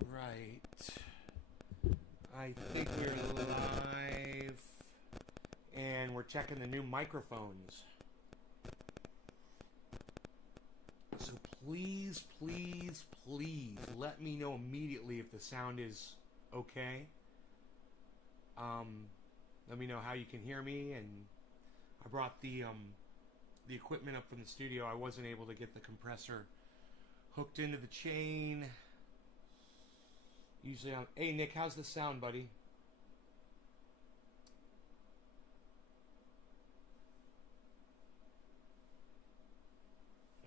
All right. I think we're live. And we're checking the new microphones. So please, please, please let me know immediately if the sound is okay. Let me know how you can hear me. And I brought the equipment up from the studio. I wasn't able to get the compressor hooked into the chain. Usually I'm... Hey, Nick, how's the sound, buddy?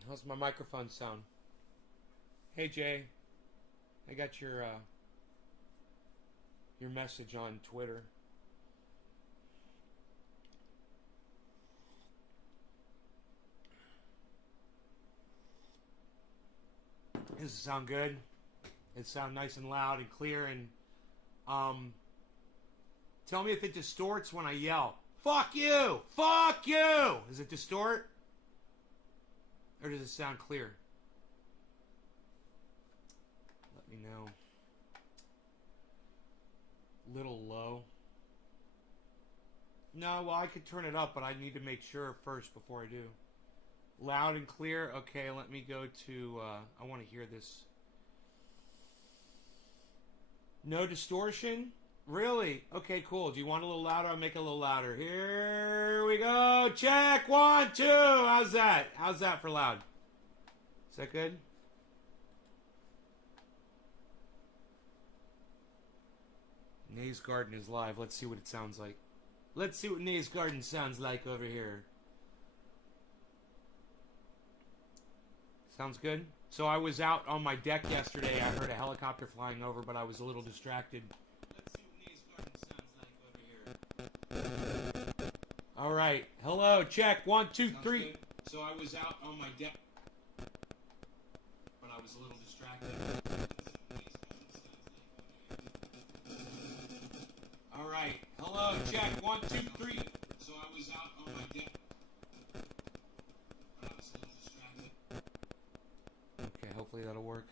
How's my microphone sound? Hey, Jay. I got your message on Twitter. Does it sound good? It sound nice and loud and clear, and tell me if it distorts when I yell. Fuck you! Fuck you! Does it distort? Or does it sound clear? Let me know. Little low. No, well, I could turn it up, but I need to make sure first before I do. Loud and clear. Okay, let me go to, I want to hear this. No distortion? Really? Okay, cool. Do you want a little louder? I'll make it a little louder. Here we go. Check. 1, 2. How's that? How's that for loud? Is that good? Nay's Garden is live. Let's see what it sounds like. Let's see what Nay's Garden sounds like over here. Sounds good? So I was out on my deck yesterday. I heard a helicopter flying over, but I was a little distracted. Let's see what Nay's Garden sounds like over here. All right. Hello. Check. 1, 2, 3. So I was out on my deck, but I was a little distracted. All right. Hello. Check. 1, 2, 3. So I was out on my deck. Okay, hopefully that'll work.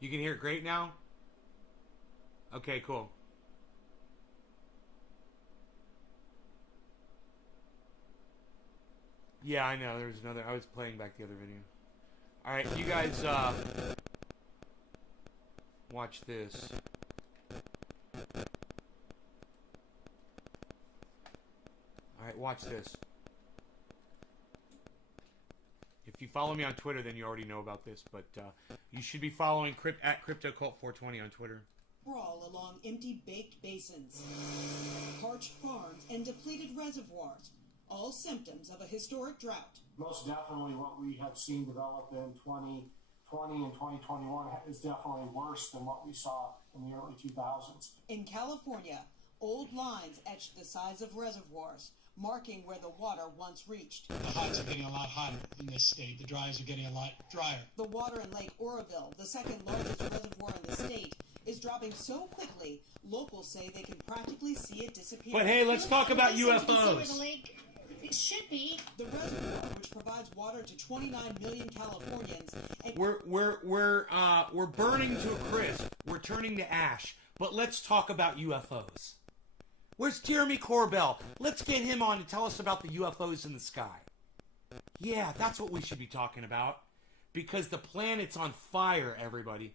You can hear it great now? Okay, cool. Yeah, I know. There's another... I was playing back the other video. Alright, you guys, watch this. Alright, watch this. If you follow me on Twitter, then you already know about this, but you should be following at CryptoCult420 on Twitter. Sprawl along empty baked basins, parched farms, and depleted reservoirs, all symptoms of a historic drought. Most definitely what we have seen develop in 2020 and 2021 is definitely worse than what we saw in the early 2000s. In California, old lines etched the sides of reservoirs, marking where the water once reached. The hots are getting a lot hotter in this state. The dries are getting a lot drier. The water in Lake Oroville, the second largest reservoir in the state, is dropping so quickly, locals say they can practically see it disappear. But hey, let's talk about UFOs. The lake it should be. The reservoir, which provides water to 29 million Californians, and We're burning to a crisp. We're turning to ash. But let's talk about UFOs. Where's Jeremy Corbell? Let's get him on to tell us about the UFOs in the sky. Yeah, that's what we should be talking about. Because the planet's on fire, everybody.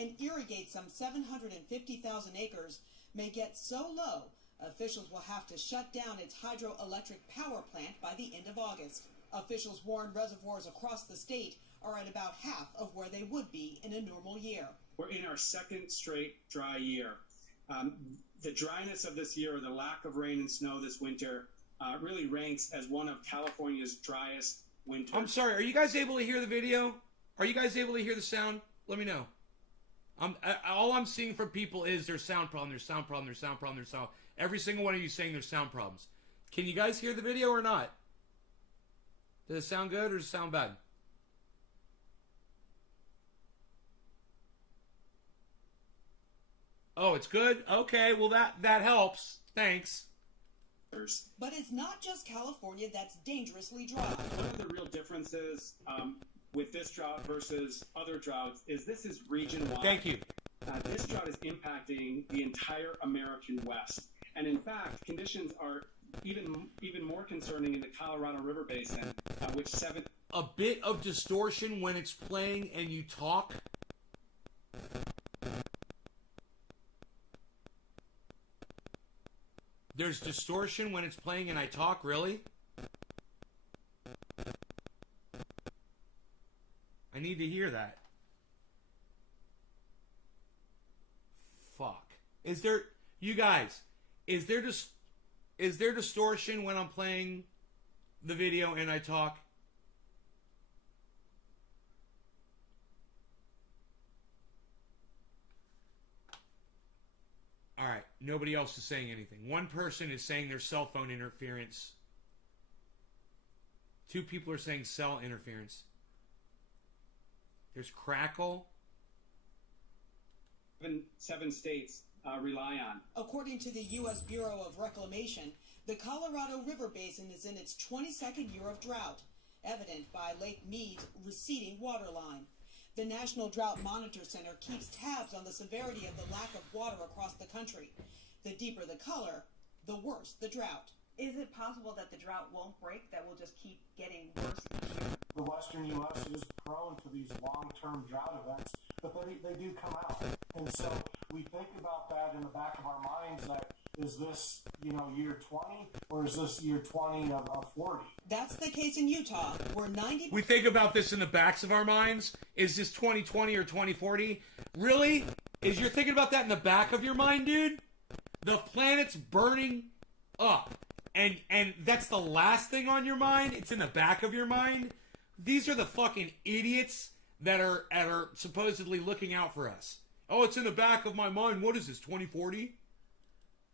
and irrigate some 750,000 acres may get so low, officials will have to shut down its hydroelectric power plant by the end of August. Officials warn reservoirs across the state are at about half of where they would be in a normal year. We're in our second straight dry year. The dryness of this year, or the lack of rain and snow this winter, really ranks as one of California's driest winters. I'm sorry, are you guys able to hear the video? Are you guys able to hear the sound? Let me know. All I'm seeing from people is there's sound problem, there's sound problem, there's sound problem, there's sound. Every single one of you saying there's sound problems. Can you guys hear the video or not? Does it sound good or does it sound bad? Oh, it's good? Okay, well that helps. Thanks. But it's not just California that's dangerously dry. One of the real differences with this drought versus other droughts is this is region-wide. Thank you. This drought is impacting the entire American West. And in fact, conditions are even more concerning in the Colorado River Basin, which A bit of distortion when it's playing and you talk. There's distortion when it's playing and I talk, really? I need to hear that. Fuck. Is there, you guys, is there distortion when I'm playing the video and I talk? All right, nobody else is saying anything. One person is saying there's cell phone interference. Two people are saying cell interference. There's crackle. seven states rely on. According to the U.S. Bureau of Reclamation, the Colorado River Basin is in its 22nd year of drought, evident by Lake Mead's receding waterline. The National Drought Monitor Center keeps tabs on the severity of the lack of water across the country. The deeper the color, the worse the drought. Is it possible that the drought won't break, that will just keep getting worse each year? The western U.S. is prone to these long-term drought events, but they do come out. And so we think about that in the back of our minds that, is this, year 20 or is this year 20 of 40? That's the case in Utah, where 90... We think about this in the backs of our minds. Is this 2020 or 2040? Really? Is you're thinking about that in the back of your mind, dude? The planet's burning up. And that's the last thing on your mind? It's in the back of your mind? These are the fucking idiots that are supposedly looking out for us. Oh, it's in the back of my mind. What is this, 2040?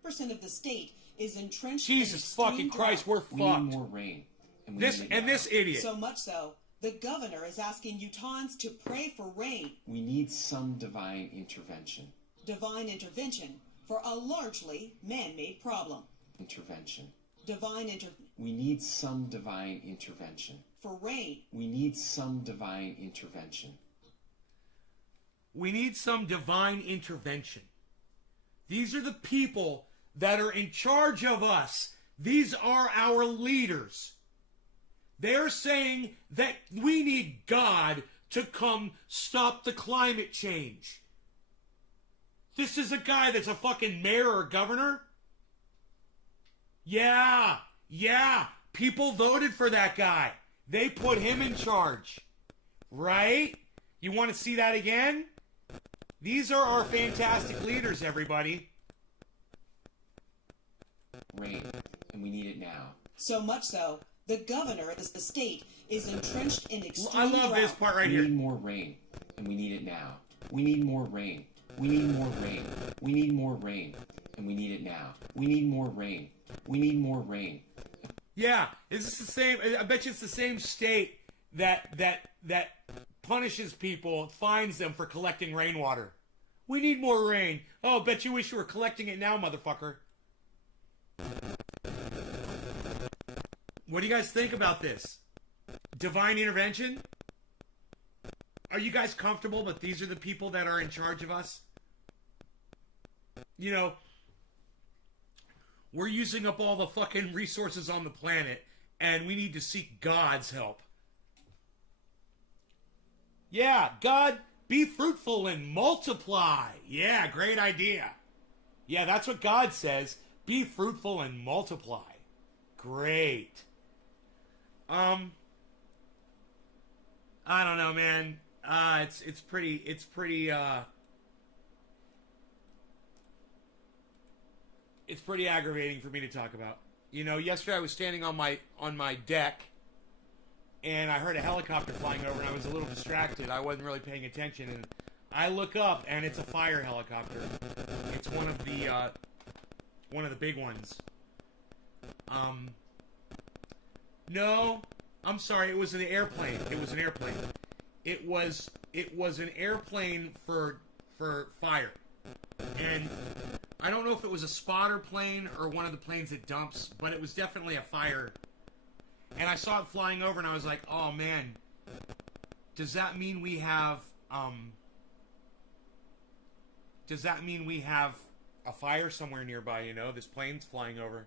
percent of the state is entrenched Jesus in fucking extreme Christ, drought. we're We fucked. need more rain. And This idiot. So much so, the governor is asking Utahns to pray for rain, we need some divine intervention. divine intervention, for a largely man-made problem. Intervention. We need some divine intervention. for rain. We need some divine intervention. We need some divine intervention. These are the people that are in charge of us. These are our leaders. They're saying that we need God to come stop the climate change. This is a guy that's a fucking mayor or governor? Yeah. People voted for that guy. They put him in charge. Right? You want to see that again? These are our fantastic leaders, everybody. Rain. And we need it now. So much so, the governor of the state is entrenched in extreme I love drought. this part right We here. need more rain. And we need it now. We need more rain. We need more rain. We need more rain. And we need it now. We need more rain. We need more rain. Yeah, is this the same? I bet you it's the same state that punishes people, fines them for collecting rainwater. We need more rain. Oh, bet you wish you were collecting it now, motherfucker. What do you guys think about this? Divine intervention? Are you guys comfortable that these are the people that are in charge of us? You know, we're using up all the fucking resources on the planet, and we need to seek God's help. Yeah, God, be fruitful and multiply. Yeah, great idea. Yeah, that's what God says. Be fruitful and multiply. Great. I don't know, man. It's pretty aggravating for me to talk about. You know, yesterday I was standing on my deck, and I heard a helicopter flying over, and I was a little distracted. I wasn't really paying attention, and I look up, and it's a fire helicopter. It's one of the big ones. No, I'm sorry. It was an airplane. It was an airplane. It was an airplane for fire, and I don't know if it was a spotter plane or one of the planes that dumps, but it was definitely a fire. And I saw it flying over, and I was like, oh, man. Does that mean we have, does that mean we have a fire somewhere nearby, you know? This plane's flying over.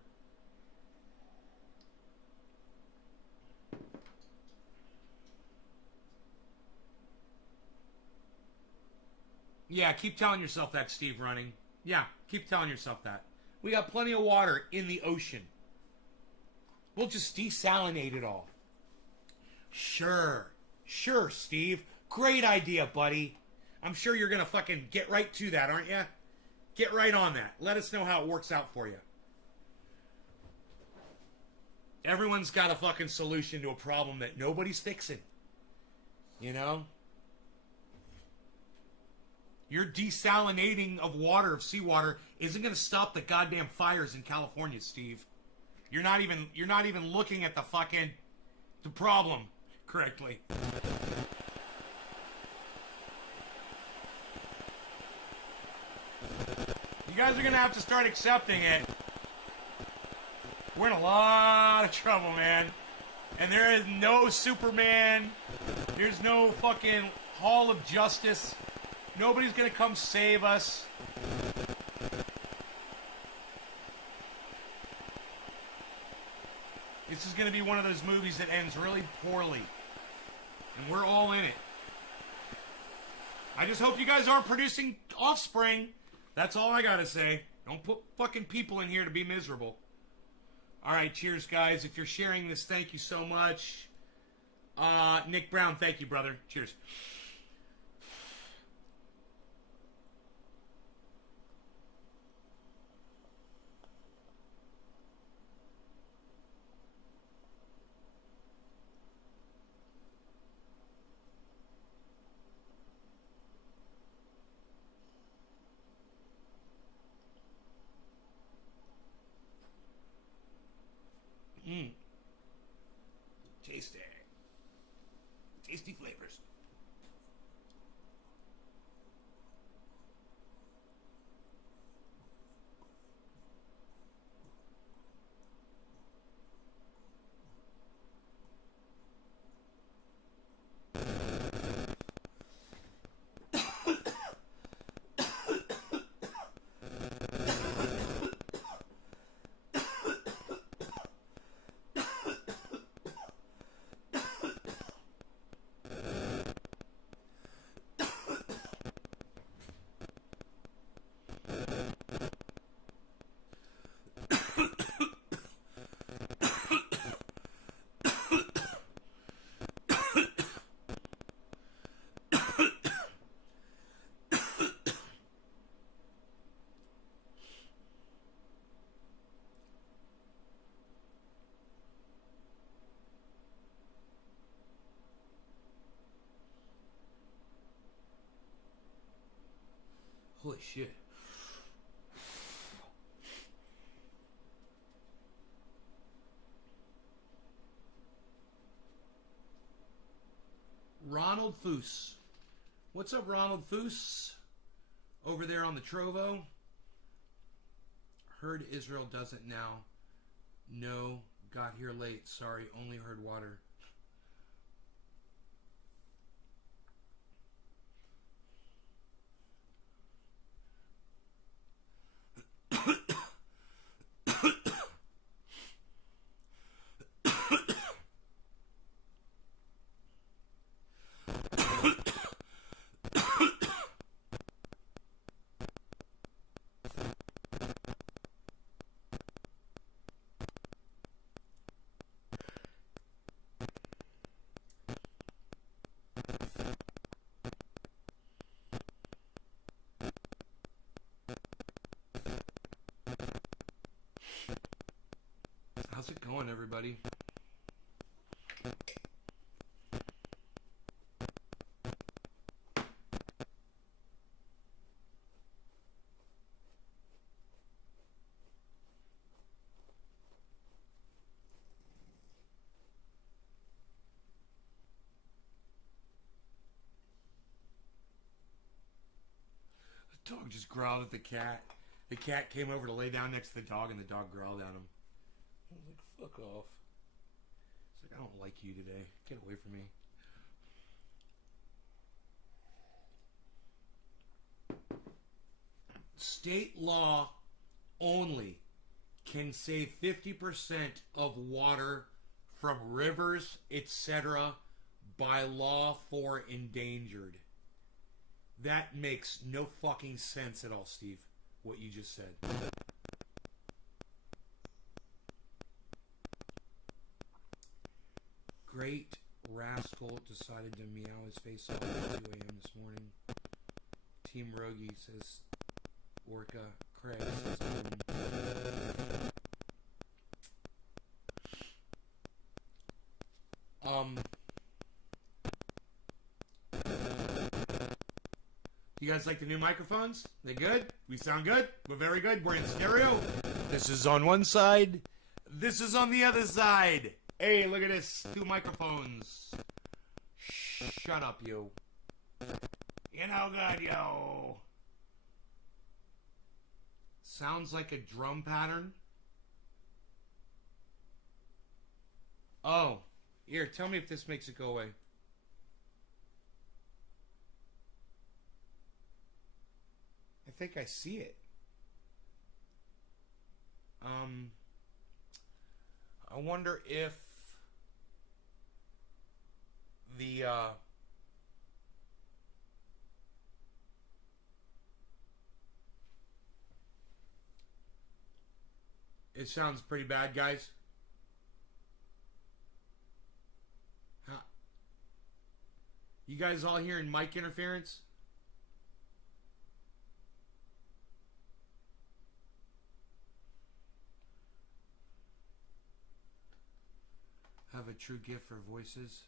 Yeah, keep telling yourself that, Steve Running. Yeah, keep telling yourself that. We got plenty of water in the ocean. We'll just desalinate it all. Sure. Sure, Steve. Great idea, buddy. I'm sure you're going to fucking get right to that, aren't you? Get right on that. Let us know how it works out for you. Everyone's got a fucking solution to a problem that nobody's fixing. You know? Your desalinating of water, of seawater, isn't going to stop the goddamn fires in California, Steve. You're not even looking at the problem correctly. You guys are going to have to start accepting it. We're in a lot of trouble, man. And there is no Superman. There's no fucking Hall of Justice. Nobody's going to come save us. This is going to be one of those movies that ends really poorly. And we're all in it. I just hope you guys aren't producing offspring. That's all I got to say. Don't put fucking people in here to be miserable. All right, cheers, guys. If you're sharing this, thank you so much. Nick Brown, thank you, brother. Cheers. Tasty. Tasty flavors. Holy shit. Ronald Foos. What's up, Ronald Foos? Over there on the Trovo. Heard Israel doesn't now. No, got here late. Sorry, only heard water. How's it going, everybody? The dog just growled at the cat. The cat came over to lay down next to the dog, and the dog growled at him. I was like, fuck off. So I don't like you today. Get away from me. State law only can save 50% of water from rivers, etc., by law for endangered. That makes no fucking sense at all, Steve, what you just said. Great Rascal decided to meow his face off at 2 a.m. this morning. Team Rogie says Orca. Craig says you guys like the new microphones? They good? We sound good? We're very good. We're in stereo. This is on one side. This is on the other side. Hey, look at this. 2 microphones. Shut up, you. You know good, yo. Sounds like a drum pattern. Oh. Here, tell me if this makes it go away. I think I see it. I wonder if the it sounds pretty bad, guys. Huh. You guys all hearing mic interference? Have a true gift for voices.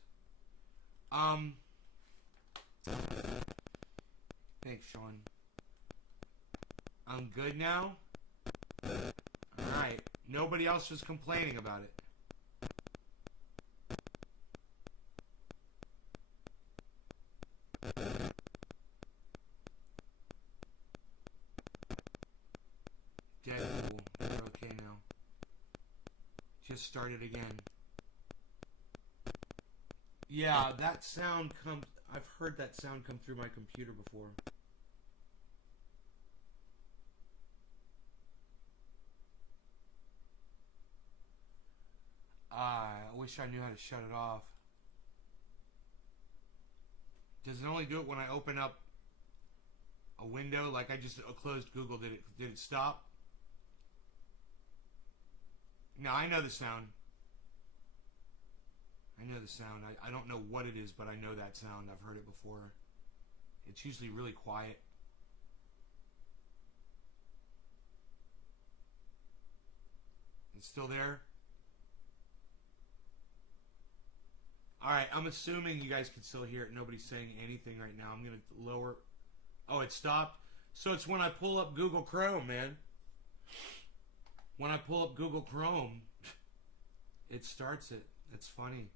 Thanks, Sean. I'm good now? Alright. Nobody else was complaining about it. Deadpool. You're okay now. Just started again. Yeah, that sound comes... I've heard that sound come through my computer before. I wish I knew how to shut it off. Does it only do it when I open up a window? Like I just closed Google. Did it stop? No, I know the sound. I know the sound. I don't know what it is, but I know that sound. I've heard it before. It's usually really quiet. It's still there? Alright, I'm assuming you guys can still hear it. Nobody's saying anything right now. I'm going to lower... Oh, it stopped? So it's when I pull up Google Chrome, man. When I pull up Google Chrome, it starts it. It's funny.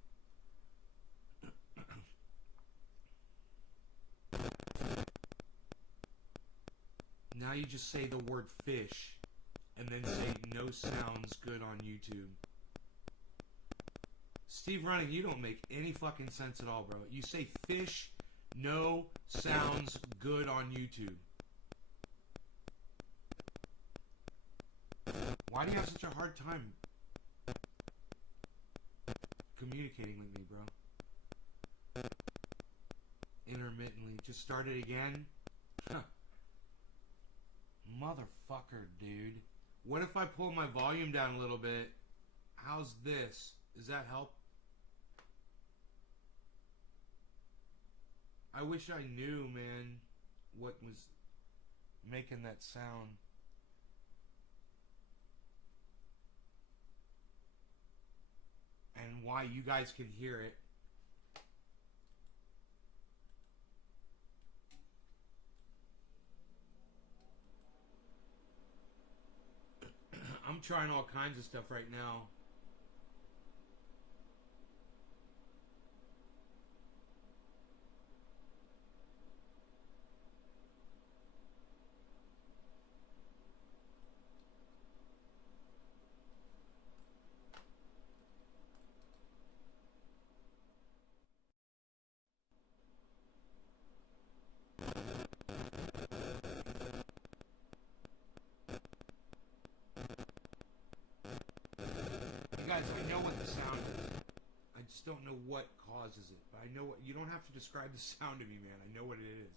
Now you just say the word fish and then say no sounds good on YouTube. Steve Running, you don't make any fucking sense at all, bro. You say fish, no sounds good on YouTube. Why do you have such a hard time communicating with me, bro? Intermittently. Just start it again? Huh. Motherfucker, dude. What if I pull my volume down a little bit? How's this? Does that help? I wish I knew, man, what was making that sound. And why you guys can hear it. I'm trying all kinds of stuff right now. guys, I know what the sound is. I just don't know what causes it. But I know what. You don't have to describe the sound to me, man. I know what it is.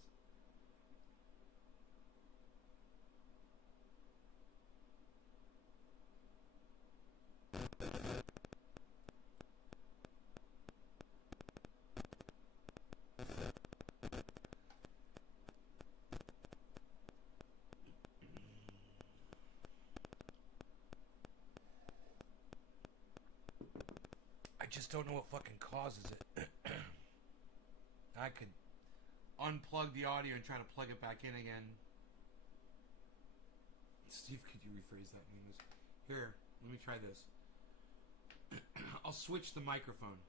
I just don't know what fucking causes it. I could unplug the audio and try to plug it back in again. Steve, could you rephrase that, Nemus? Here, let me try this. I'll switch the microphone.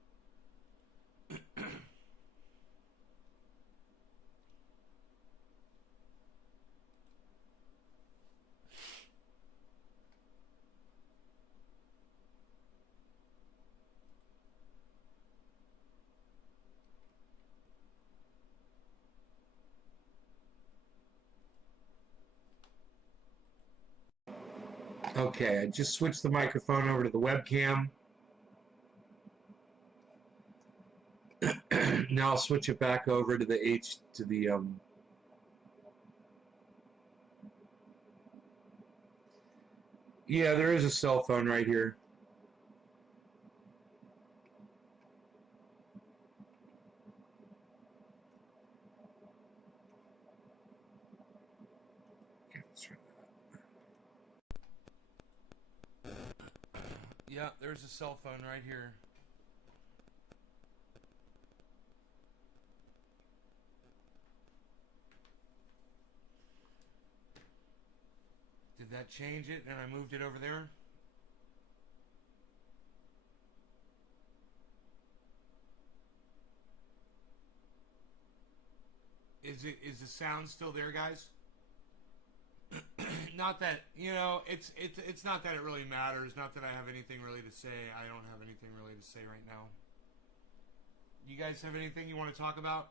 Okay, I just switched the microphone over to the webcam. Now I'll switch it back over to the Yeah, there is a cell phone right here. Okay, let's try that. Yeah, there's a cell phone right here. Did that change it and I moved it over there? Is the sound still there, guys? Not that, you know, it's not that it really matters. Not that I have anything really to say. I don't have anything really to say right now. You guys have anything you want to talk about?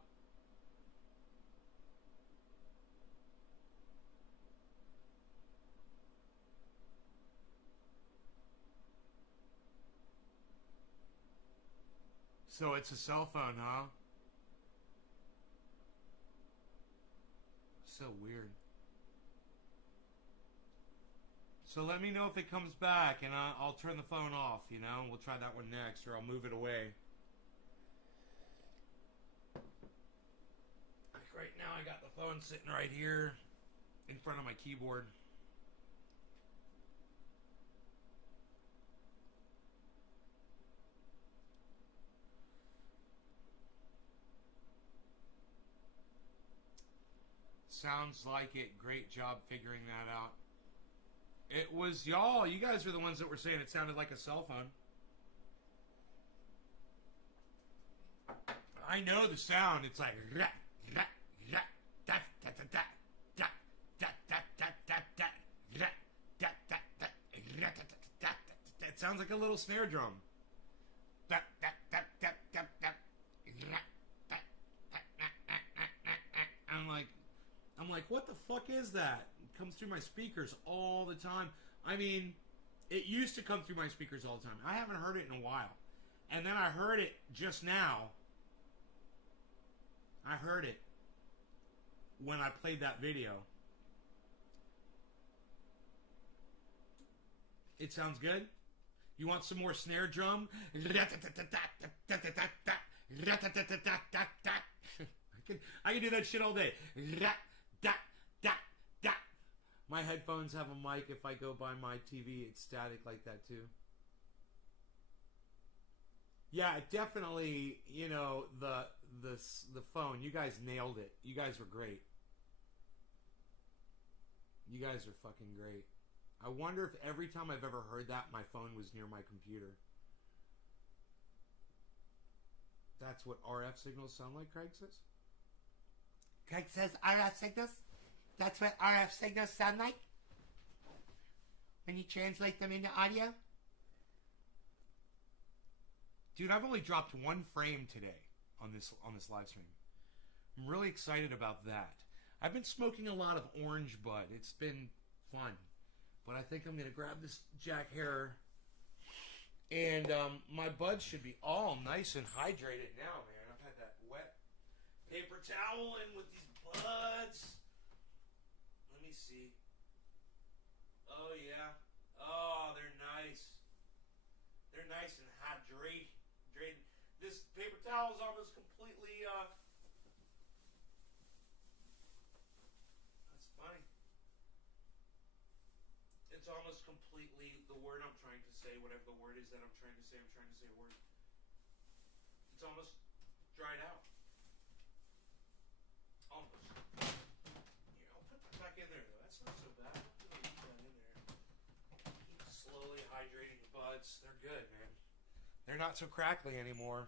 So it's a cell phone, huh? So weird. So let me know if it comes back, and I'll turn the phone off, you know? We'll try that one next, or I'll move it away. Like right now, I got the phone sitting right here in front of my keyboard. Sounds like it. Great job figuring that out. It was y'all. You guys were the ones that were saying it sounded like a cell phone. I know the sound. It's like it sounds like a little snare drum. I'm like, what the fuck is that? It comes through my speakers all the time. I mean, it used to come through my speakers all the time. I haven't heard it in a while. And then I heard it just now. I heard it when I played that video. It sounds good? You want some more snare drum? I can do that shit all day. My headphones have a mic. If I go by my TV, it's static like that too. Yeah, definitely. You know, the phone. You guys nailed it. You guys were great. You guys are fucking great. I wonder if every time I've ever heard that, my phone was near my computer. That's what RF signals sound like, Craig says? Craig says RF signals? That's what RF signals sound like? When you translate them into audio? Dude, I've only dropped one frame today on this live stream. I'm really excited about that. I've been smoking a lot of orange bud. It's been fun. But I think I'm going to grab this Jack Herer And my buds should be all nice and hydrated now, man. I've had that wet paper towel in with these buds. Let me see. Oh, yeah. Oh, they're nice. They're nice and hydrated. This paper towel is almost completely, that's funny. It's almost completely, the word I'm trying to say, whatever the word is that I'm trying to say a word. It's almost dried out. Almost. Here, I'll put that back in there, though. That's not so bad. I'll leave that in there. Keep slowly hydrating the buds. They're good, man. They're not so crackly anymore.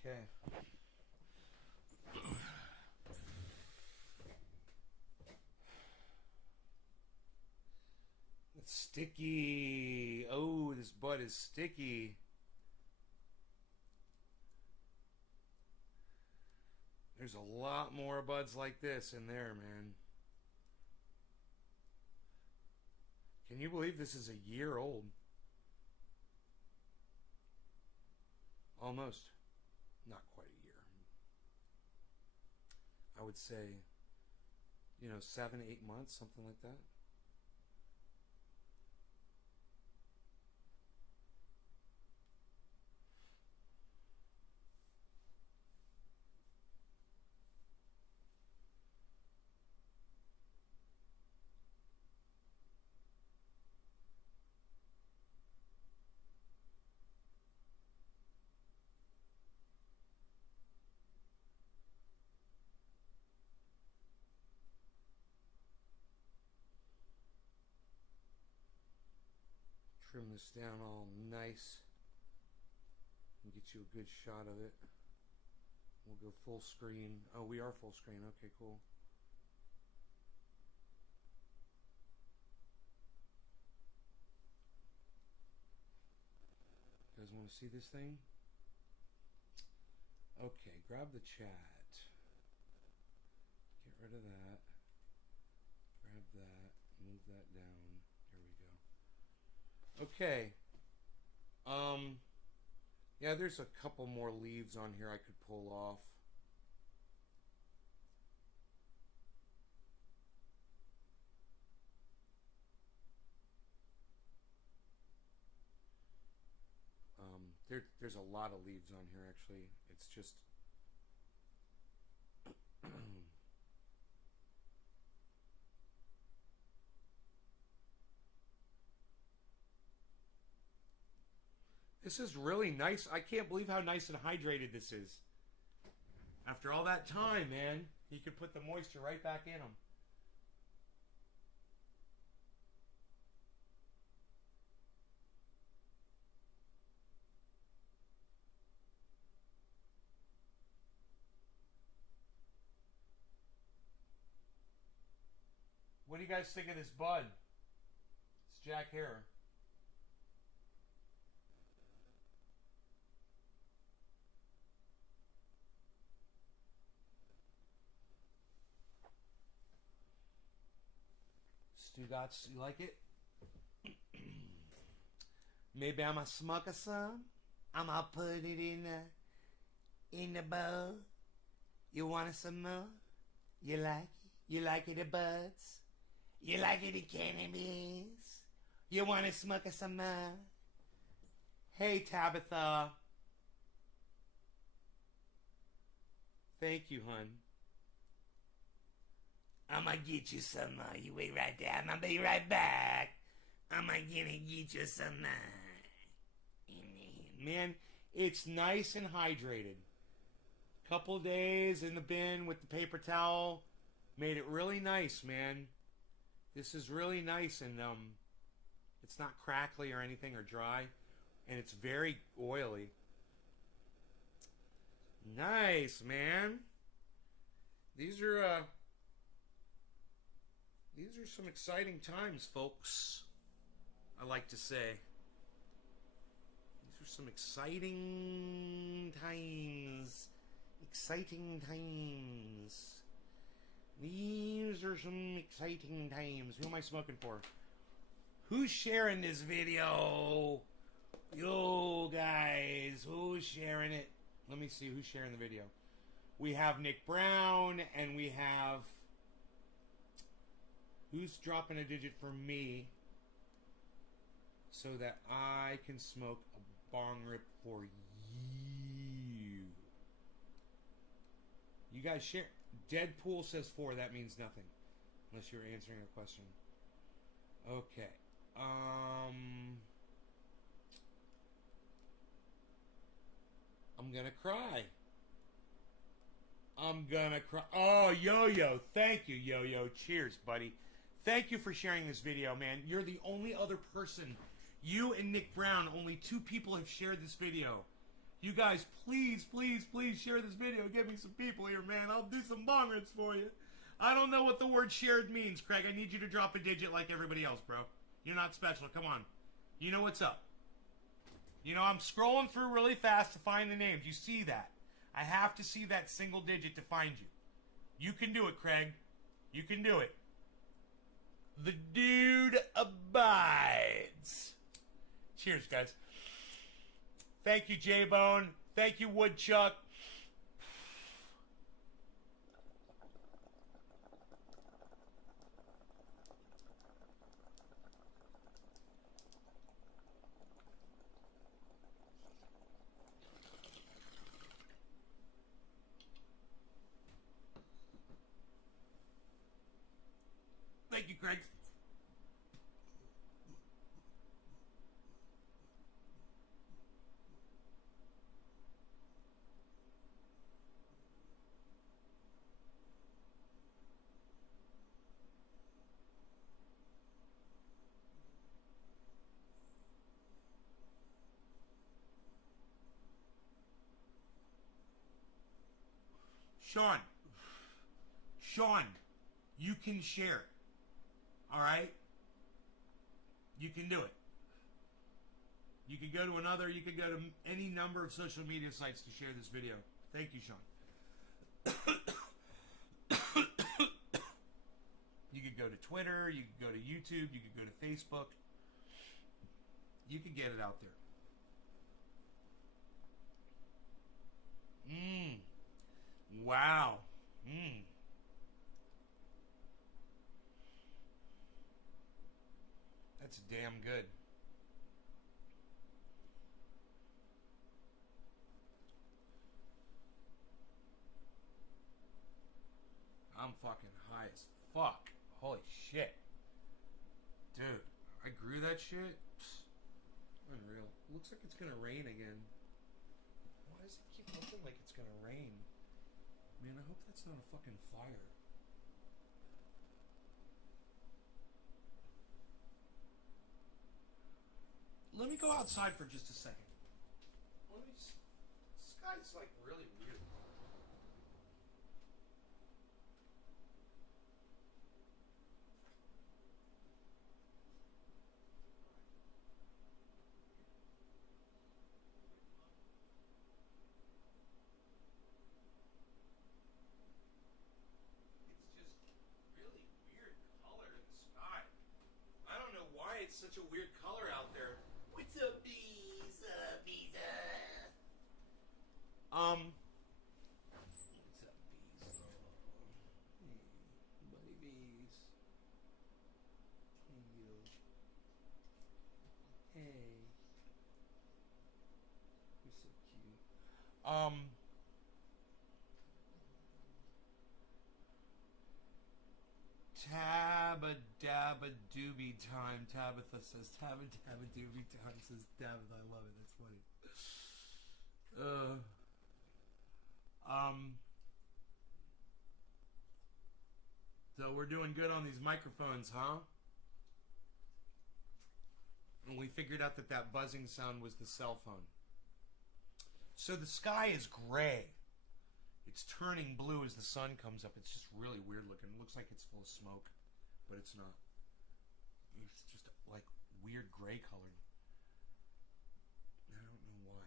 Okay. It's sticky. Oh, this bud is sticky. There's a lot more buds like this in there, man. Can you believe this is a year old? Almost. Not quite a year. I would say, 7, 8 months, something like that. Trim this down all nice and get you a good shot of it. We'll go full screen. Oh, we are full screen. Okay, cool. You guys want to see this thing? Okay, grab the chat. Get rid of that. Grab that. Move that down. There we go. Okay. Yeah, there's a couple more leaves on here I could pull off. There's a lot of leaves on here, actually. It's just... This is really nice. I can't believe how nice and hydrated this is. After all that time, man, you could put the moisture right back in them. What do you guys think of this bud? It's Jack Herer. Stu Dots, you like it? Maybe I'ma smoke some. I'ma put it in the bowl. You want some more? You like it? You like it, the buds? You like it, the cannabis? You want to smoke some more? Hey, Tabitha. Thank you, hun. I'm gonna get you some more. You wait right there. I'm gonna be right back. I'm gonna get you some more. Man, it's nice and hydrated. Couple days in the bin with the paper towel. Made it really nice, man. This is really nice, and it's not crackly or anything or dry. And it's very oily. Nice, man. These are some exciting times, folks. I like to say. These are some exciting times. Exciting times. These are some exciting times. Who am I smoking for? Who's sharing this video? Yo, guys. Who's sharing it? Let me see who's sharing the video. We have Nick Brown, and we have... Who's dropping a digit for me so that I can smoke a bong rip for you? You guys share. Deadpool says 4. That means nothing. Unless you're answering a question. Okay. I'm gonna cry. I'm gonna cry. Oh, Yo-Yo. Thank you, Yo-Yo. Cheers, buddy. Thank you for sharing this video, man. You're the only other person. You and Nick Brown, only 2 people have shared this video. You guys, please, please, please share this video. Get me some people here, man. I'll do some bong rips for you. I don't know what the word shared means, Craig. I need you to drop a digit like everybody else, bro. You're not special. Come on. You know what's up. You know, I'm scrolling through really fast to find the names. You see that. I have to see that single digit to find you. You can do it, Craig. You can do it. The dude abides. Cheers, guys. Thank you, J-Bone. Thank you, Woodchuck. Thank you, Craig. Sean, you can share. All right? You can do it. You can go to you can go to any number of social media sites to share this video. Thank you, Sean. You could go to Twitter, you could go to YouTube, you could go to Facebook. You could get it out there. Wow. That's damn good. I'm fucking high as fuck. Holy shit. Dude, I grew that shit? Psst. Unreal. Looks like it's gonna rain again. Why does it keep looking like it's gonna rain? Man, I hope that's not a fucking fire. Let me go outside for just a second. Let me just... This guy's like really weird. It's such a weird color out there. What's up, bees? Bees. What's up, bees? Hey, buddy bees. Hey, you. Hey. You're so cute. Tabba dabba doobie time. Tabitha says tabba dabba doobie time says Tabitha. I love it. That's funny. So we're doing good on these microphones, huh? And we figured out that buzzing sound was the cell phone. So the sky is gray. it's turning blue as the sun comes up. It's just really weird looking. It looks like it's full of smoke, but it's not. It's just like weird gray colored. I don't know why.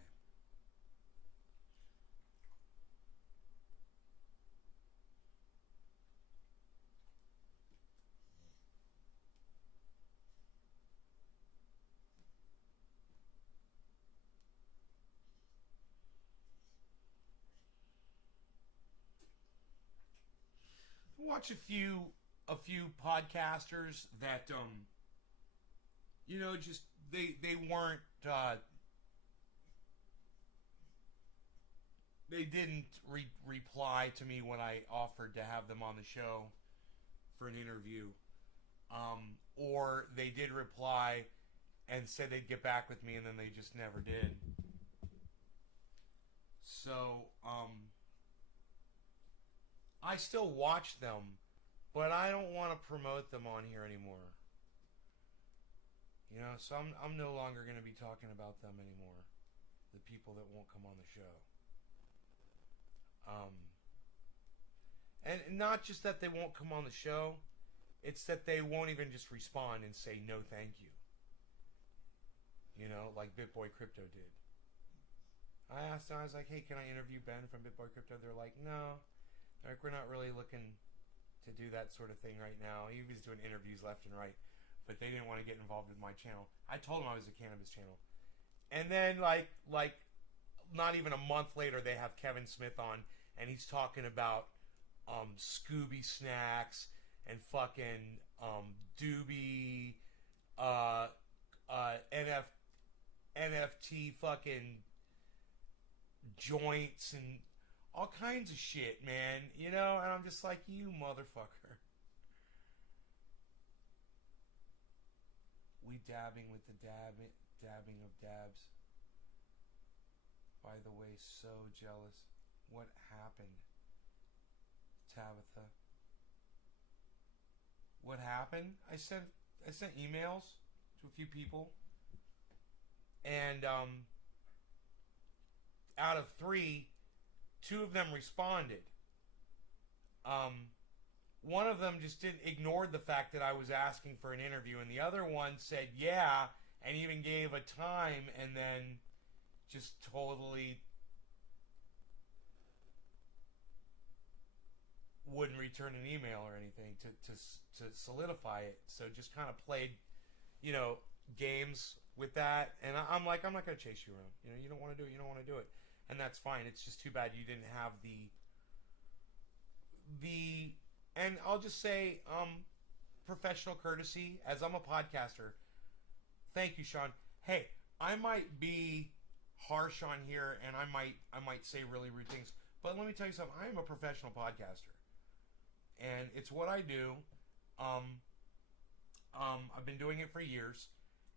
I watch a few podcasters that just they weren't they didn't reply to me when I offered to have them on the show for an interview, or they did reply and said they'd get back with me and then they just never did. So I still watch them, but I don't want to promote them on here anymore. So I'm no longer going to be talking about them anymore. The people that won't come on the show. And not just that they won't come on the show, it's that they won't even just respond and say no thank you. Like BitBoy Crypto did. I asked them, I was like, hey, can I interview Ben from BitBoy Crypto? They're like, no. Like, we're not really looking to do that sort of thing right now. He was doing interviews left and right, but they didn't want to get involved with my channel. I told them I was a cannabis channel. And then, like not even a month later, they have Kevin Smith on, and he's talking about Scooby Snacks and fucking Doobie, NFT fucking joints and all kinds of shit, man. And I'm just like, you motherfucker. We dabbing with the dabbing of dabs. By the way, so jealous. What happened, Tabitha? What happened? I sent emails to a few people, and out of 3, 2 of them responded. One of them just ignored the fact that I was asking for an interview, and the other one said yeah, and even gave a time, and then just totally wouldn't return an email or anything to solidify it. So just kind of played, games with that. And I'm like, I'm not going to chase you around. You don't want to do it. You don't want to do it. And that's fine. It's just too bad you didn't have and I'll just say, professional courtesy, as I'm a podcaster. Thank you, Sean. Hey, I might be harsh on here, and I might say really rude things, but let me tell you something. I am a professional podcaster, and it's what I do. I've been doing it for years,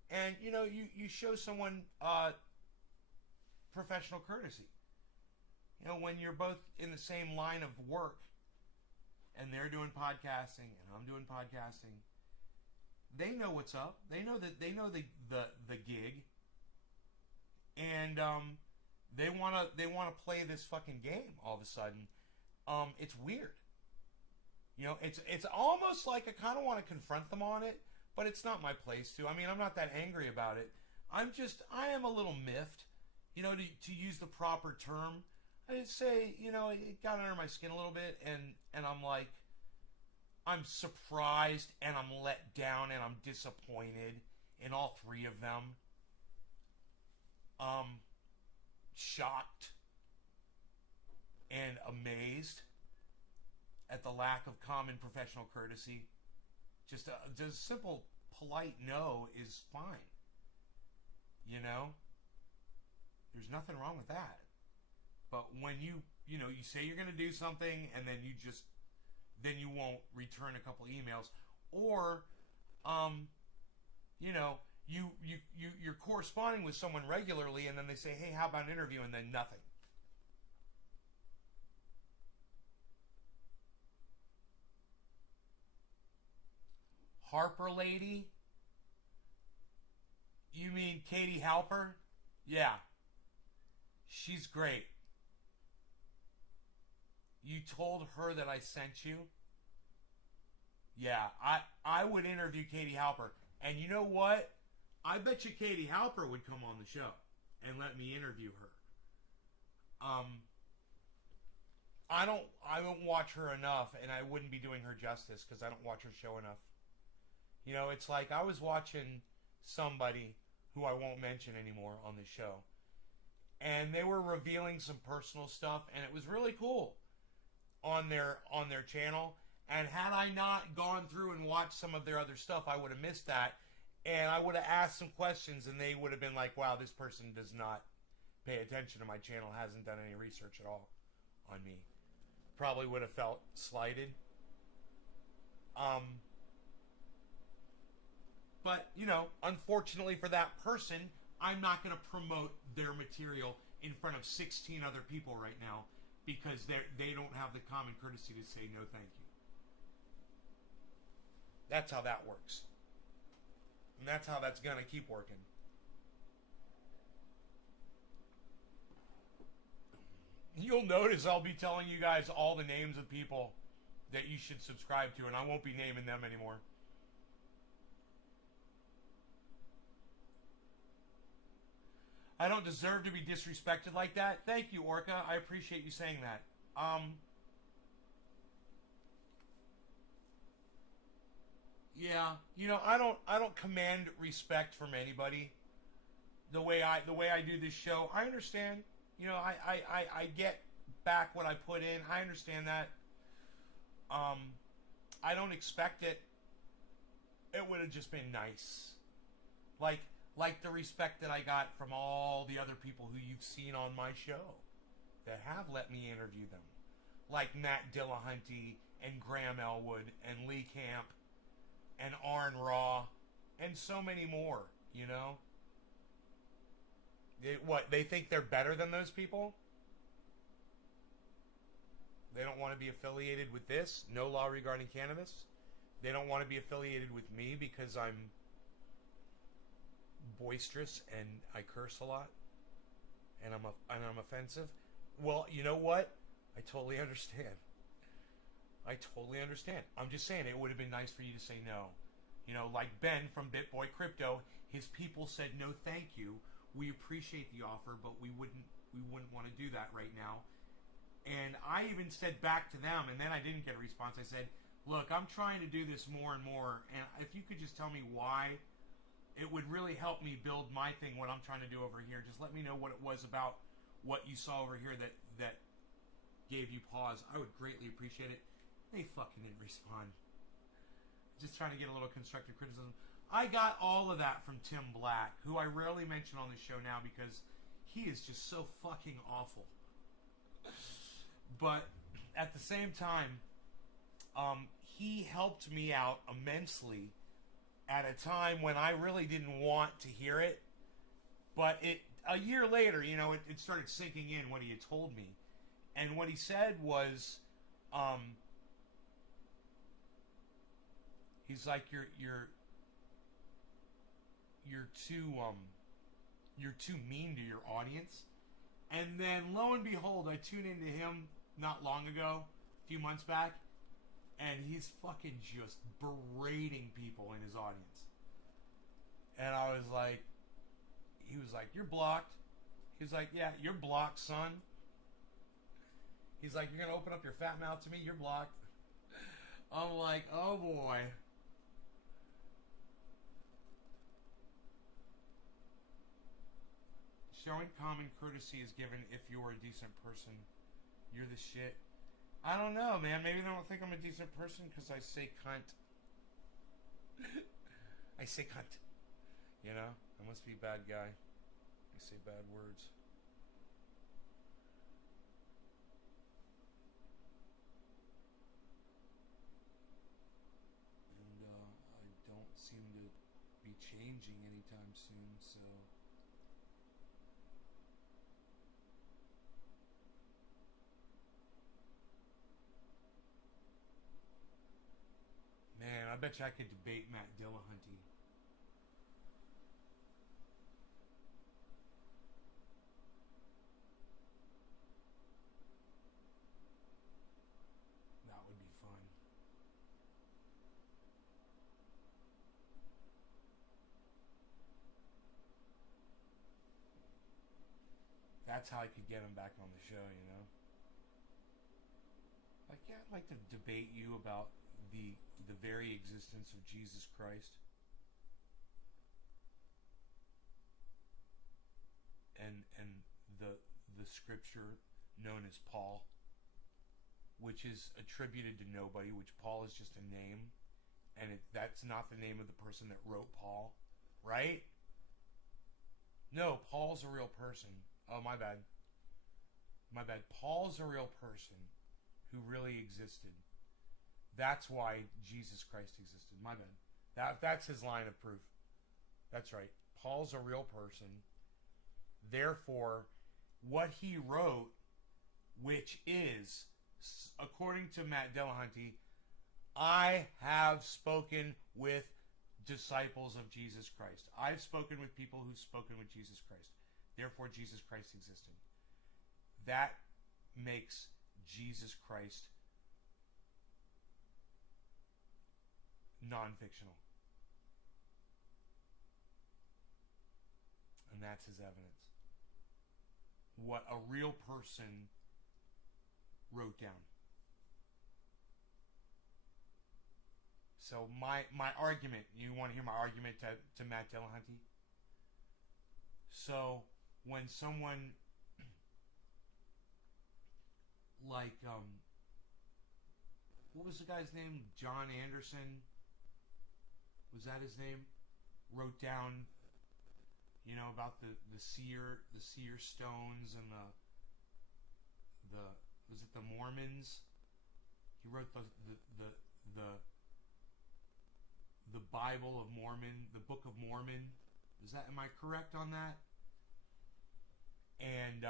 and you show someone professional courtesy. When you're both in the same line of work, and they're doing podcasting and I'm doing podcasting, they know what's up. They know the gig, and they wanna play this fucking game all of a sudden. It's weird. It's almost like I kind of want to confront them on it, but it's not my place to. I mean, I'm not that angry about it. I am a little miffed, to use the proper term. I'd say, it got under my skin a little bit, and I'm like, I'm surprised, and I'm let down, and I'm disappointed in all 3 of them. Shocked and amazed at the lack of common professional courtesy. Just a simple, polite no is fine. There's nothing wrong with that. But when you say you're going to do something, and then then you won't return a couple emails, or you're corresponding with someone regularly, and then they say, hey, how about an interview, and then nothing. Harper lady? You mean Katie Halper? Yeah. She's great. You told her that I sent you? Yeah, I would interview Katie Halper. And you know what? I bet you Katie Halper would come on the show and let me interview her. I don't watch her enough, and I wouldn't be doing her justice because I don't watch her show enough. You know, it's like I was watching somebody who I won't mention anymore on the show, and they were revealing some personal stuff, and it was really cool on their channel. And had I not gone through and watched some of their other stuff, I would have missed that, and I would have asked some questions, and they would have been like, "Wow, this person does not pay attention to my channel, hasn't done any research at all on me." Probably would have felt slighted. But, you know, unfortunately for that person, I'm not going to promote their material in front of 16 other people right now because they don't have the common courtesy to say no thank you. That's how that works. And that's how that's going to keep working. You'll notice I'll be telling you guys all the names of people that you should subscribe to, and I won't be naming them anymore. I don't deserve to be disrespected like that. Thank you, Orca. I appreciate you saying that. Yeah, you know, I don't command respect from anybody. The way I do this show, I understand. You know, I get back what I put in. I understand that. I don't expect it. It would have just been nice. Like the respect that I got from all the other people who you've seen on my show that have let me interview them. Like Matt Dillahunty and Graham Elwood and Lee Camp and Arn Raw and so many more, you know? They think they're better than those people? They don't want to be affiliated with this? No law regarding cannabis? They don't want to be affiliated with me because I'm boisterous and I curse a lot and I'm offensive? Well, you know what? I totally understand. I'm just saying it would have been nice for you to say no. You know, like Ben from BitBoy Crypto, his people said no thank you. We appreciate the offer, but we wouldn't want to do that right now. And I even said back to them, and then I didn't get a response. I said, look, I'm trying to do this more and more, and if you could just tell me why, it would really help me build my thing, what I'm trying to do over here. Just let me know what it was about what you saw over here that gave you pause. I would greatly appreciate it. They fucking didn't respond. Just trying to get a little constructive criticism. I got all of that from Tim Black, who I rarely mention on the show now because he is just so fucking awful. But at the same time, he helped me out immensely at a time when I really didn't want to hear it. But a year later, you know, it started sinking in what he had told me. And what he said was, he's like, you're too mean to your audience. And then lo and behold, I tuned into him not long ago, a few months back, and he's fucking just berating people in his audience. And I was like, he was like, you're blocked. He was like, yeah, you're blocked, son. He's like, you're gonna open up your fat mouth to me? You're blocked. I'm like, oh boy. Showing common courtesy is given if you're a decent person. You're the shit. I don't know, man. Maybe they don't think I'm a decent person because I say cunt. I say cunt. You know? I must be a bad guy. I say bad words. And I don't seem to be changing anytime soon, so... Man, I bet you I could debate Matt Dillahunty. That's how I could get him back on the show, you know? Like, yeah, I'd like to debate you about the very existence of Jesus Christ. And the scripture known as Paul, which is attributed to nobody, which Paul is just a name, and that's not the name of the person that wrote Paul, right? No, Paul's a real person. Oh, my bad. My bad. Paul's a real person who really existed. That's why Jesus Christ existed. My bad. That's his line of proof. That's right. Paul's a real person. Therefore, what he wrote, which is, according to Matt Dillahunty, I have spoken with disciples of Jesus Christ. I've spoken with people who've spoken with Jesus Christ. Therefore, Jesus Christ existed. That makes Jesus Christ non-fictional. And that's his evidence. What a real person wrote down. So my argument, you want to hear my argument to Matt Dillahunty? So when someone like, what was the guy's name? John Anderson? Was that his name? Wrote down, you know, about the seer stones and the was it the Mormons? He wrote the Bible of Mormon, the Book of Mormon. Am I correct on that? And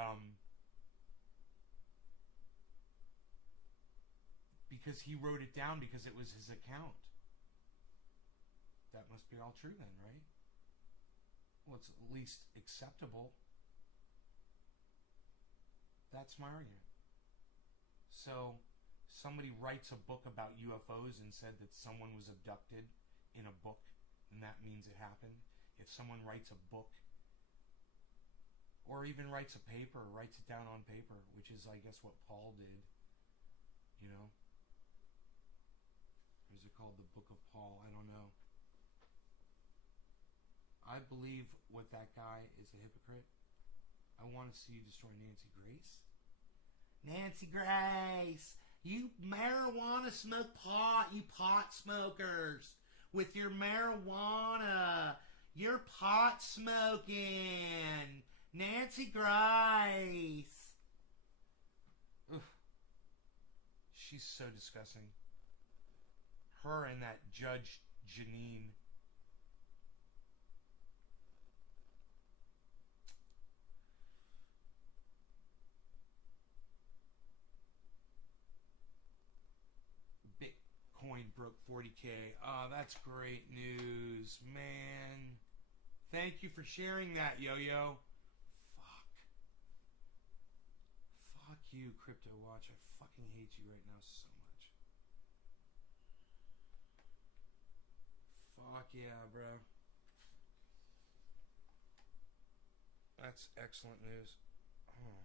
because he wrote it down because it was his account. That must be all true then, right? Well, it's at least acceptable. That's my argument. So, somebody writes a book about UFOs and said that someone was abducted in a book, and that means it happened. If someone writes a book, or even writes a paper, writes it down on paper, which is, I guess, what Paul did, you know? Or is it called the Book of Paul? I don't know. I believe what that guy is a hypocrite. I want to see you destroy Nancy Grace. Nancy Grace! You marijuana smoke pot, you pot smokers! With your marijuana! You're pot smoking! Nancy Grace! Ugh. She's so disgusting. Her and that Judge Janine. Bitcoin broke 40K. Oh, that's great news, man. Thank you for sharing that, Yo-Yo. Fuck you, Crypto Watch. I fucking hate you right now so much. Fuck yeah, bro. That's excellent news. Oh.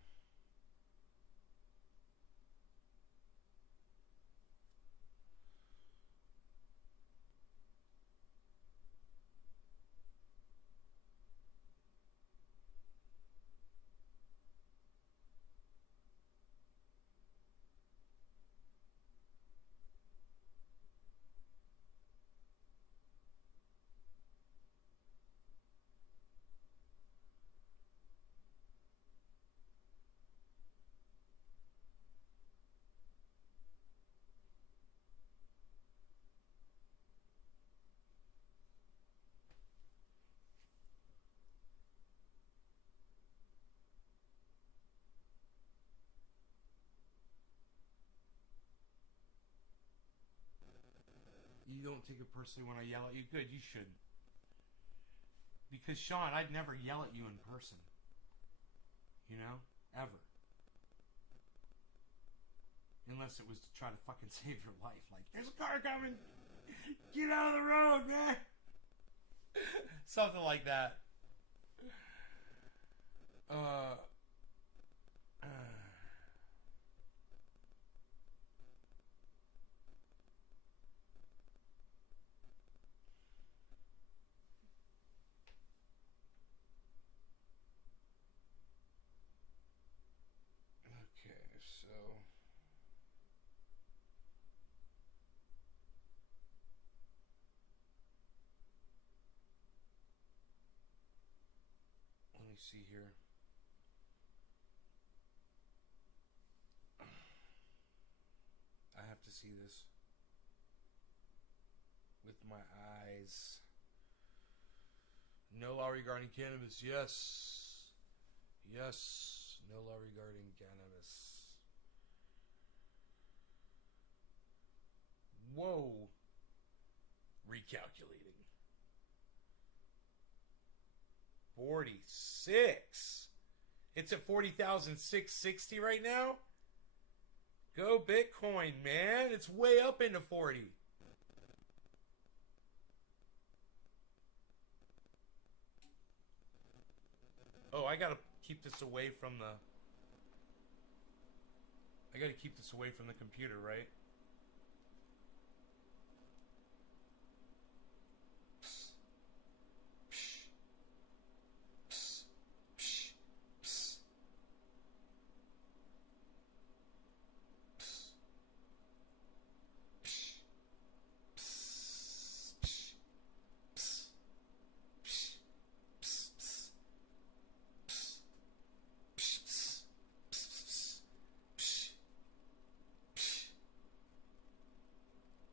You don't take it personally when I yell at you? Good, you shouldn't. Because, Sean, I'd never yell at you in person. You know? Ever. Unless it was to try to fucking save your life. Like, there's a car coming! Get out of the road, man! Something like that. see here. I have to see this with my eyes. No law regarding cannabis. Yes. Yes. No law regarding cannabis. Whoa. Recalculating. 46. It's at 40,660 right now. Go Bitcoin, man. It's way up into 40. Oh, I gotta keep this away from the... I gotta keep this away from the computer, right?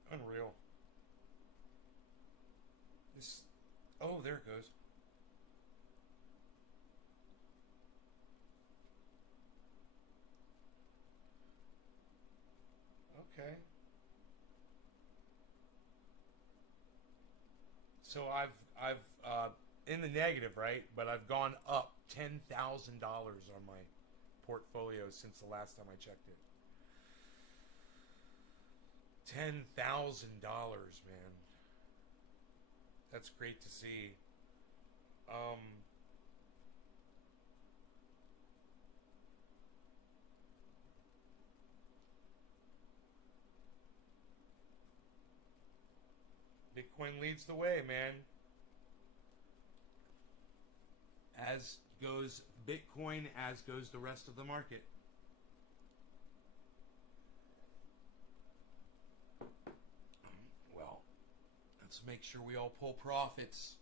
Unreal. This. Oh, there it goes. Okay. So I've in the negative, right? But I've gone up $10,000 on my portfolio since the last time I checked it. $10,000, man. That's great to see. Bitcoin leads the way, man. As goes Bitcoin, as goes the rest of the market. Well, let's make sure we all pull profits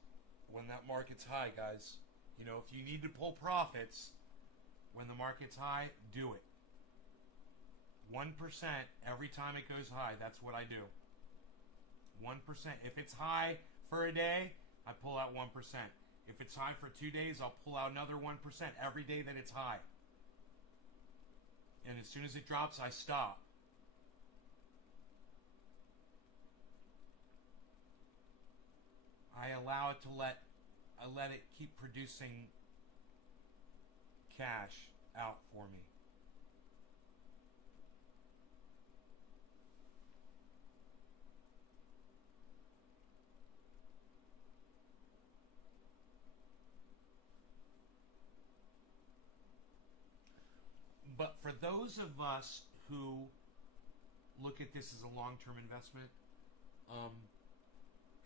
when that market's high, guys. You know, if you need to pull profits when the market's high, do it. 1% every time it goes high. That's what I do. 1%. If it's high for a day, I pull out 1%. If it's high for 2 days, I'll pull out another 1% every day that it's high. And as soon as it drops, I stop. I allow it to I let it keep producing cash out for me. But for those of us who look at this as a long-term investment,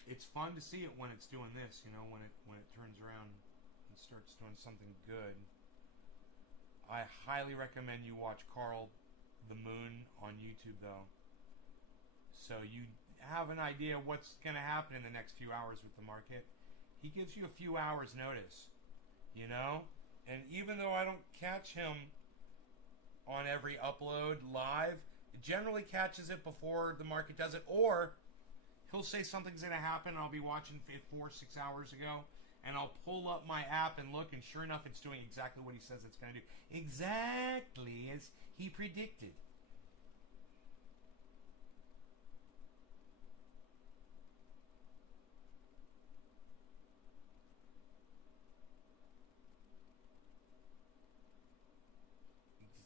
it's fun to see it when it's doing this, you know, when it turns around and starts doing something good. I highly recommend you watch Carl the Moon on YouTube, though, so you have an idea what's going to happen in the next few hours with the market. He gives you a few hours notice, you know, and even though I don't catch him on every upload live, it generally catches it before the market does it, or he'll say something's going to happen, and I'll be watching it 4 or 6 hours ago, and I'll pull up my app and look, and sure enough, it's doing exactly what he says it's going to do. Exactly as he predicted.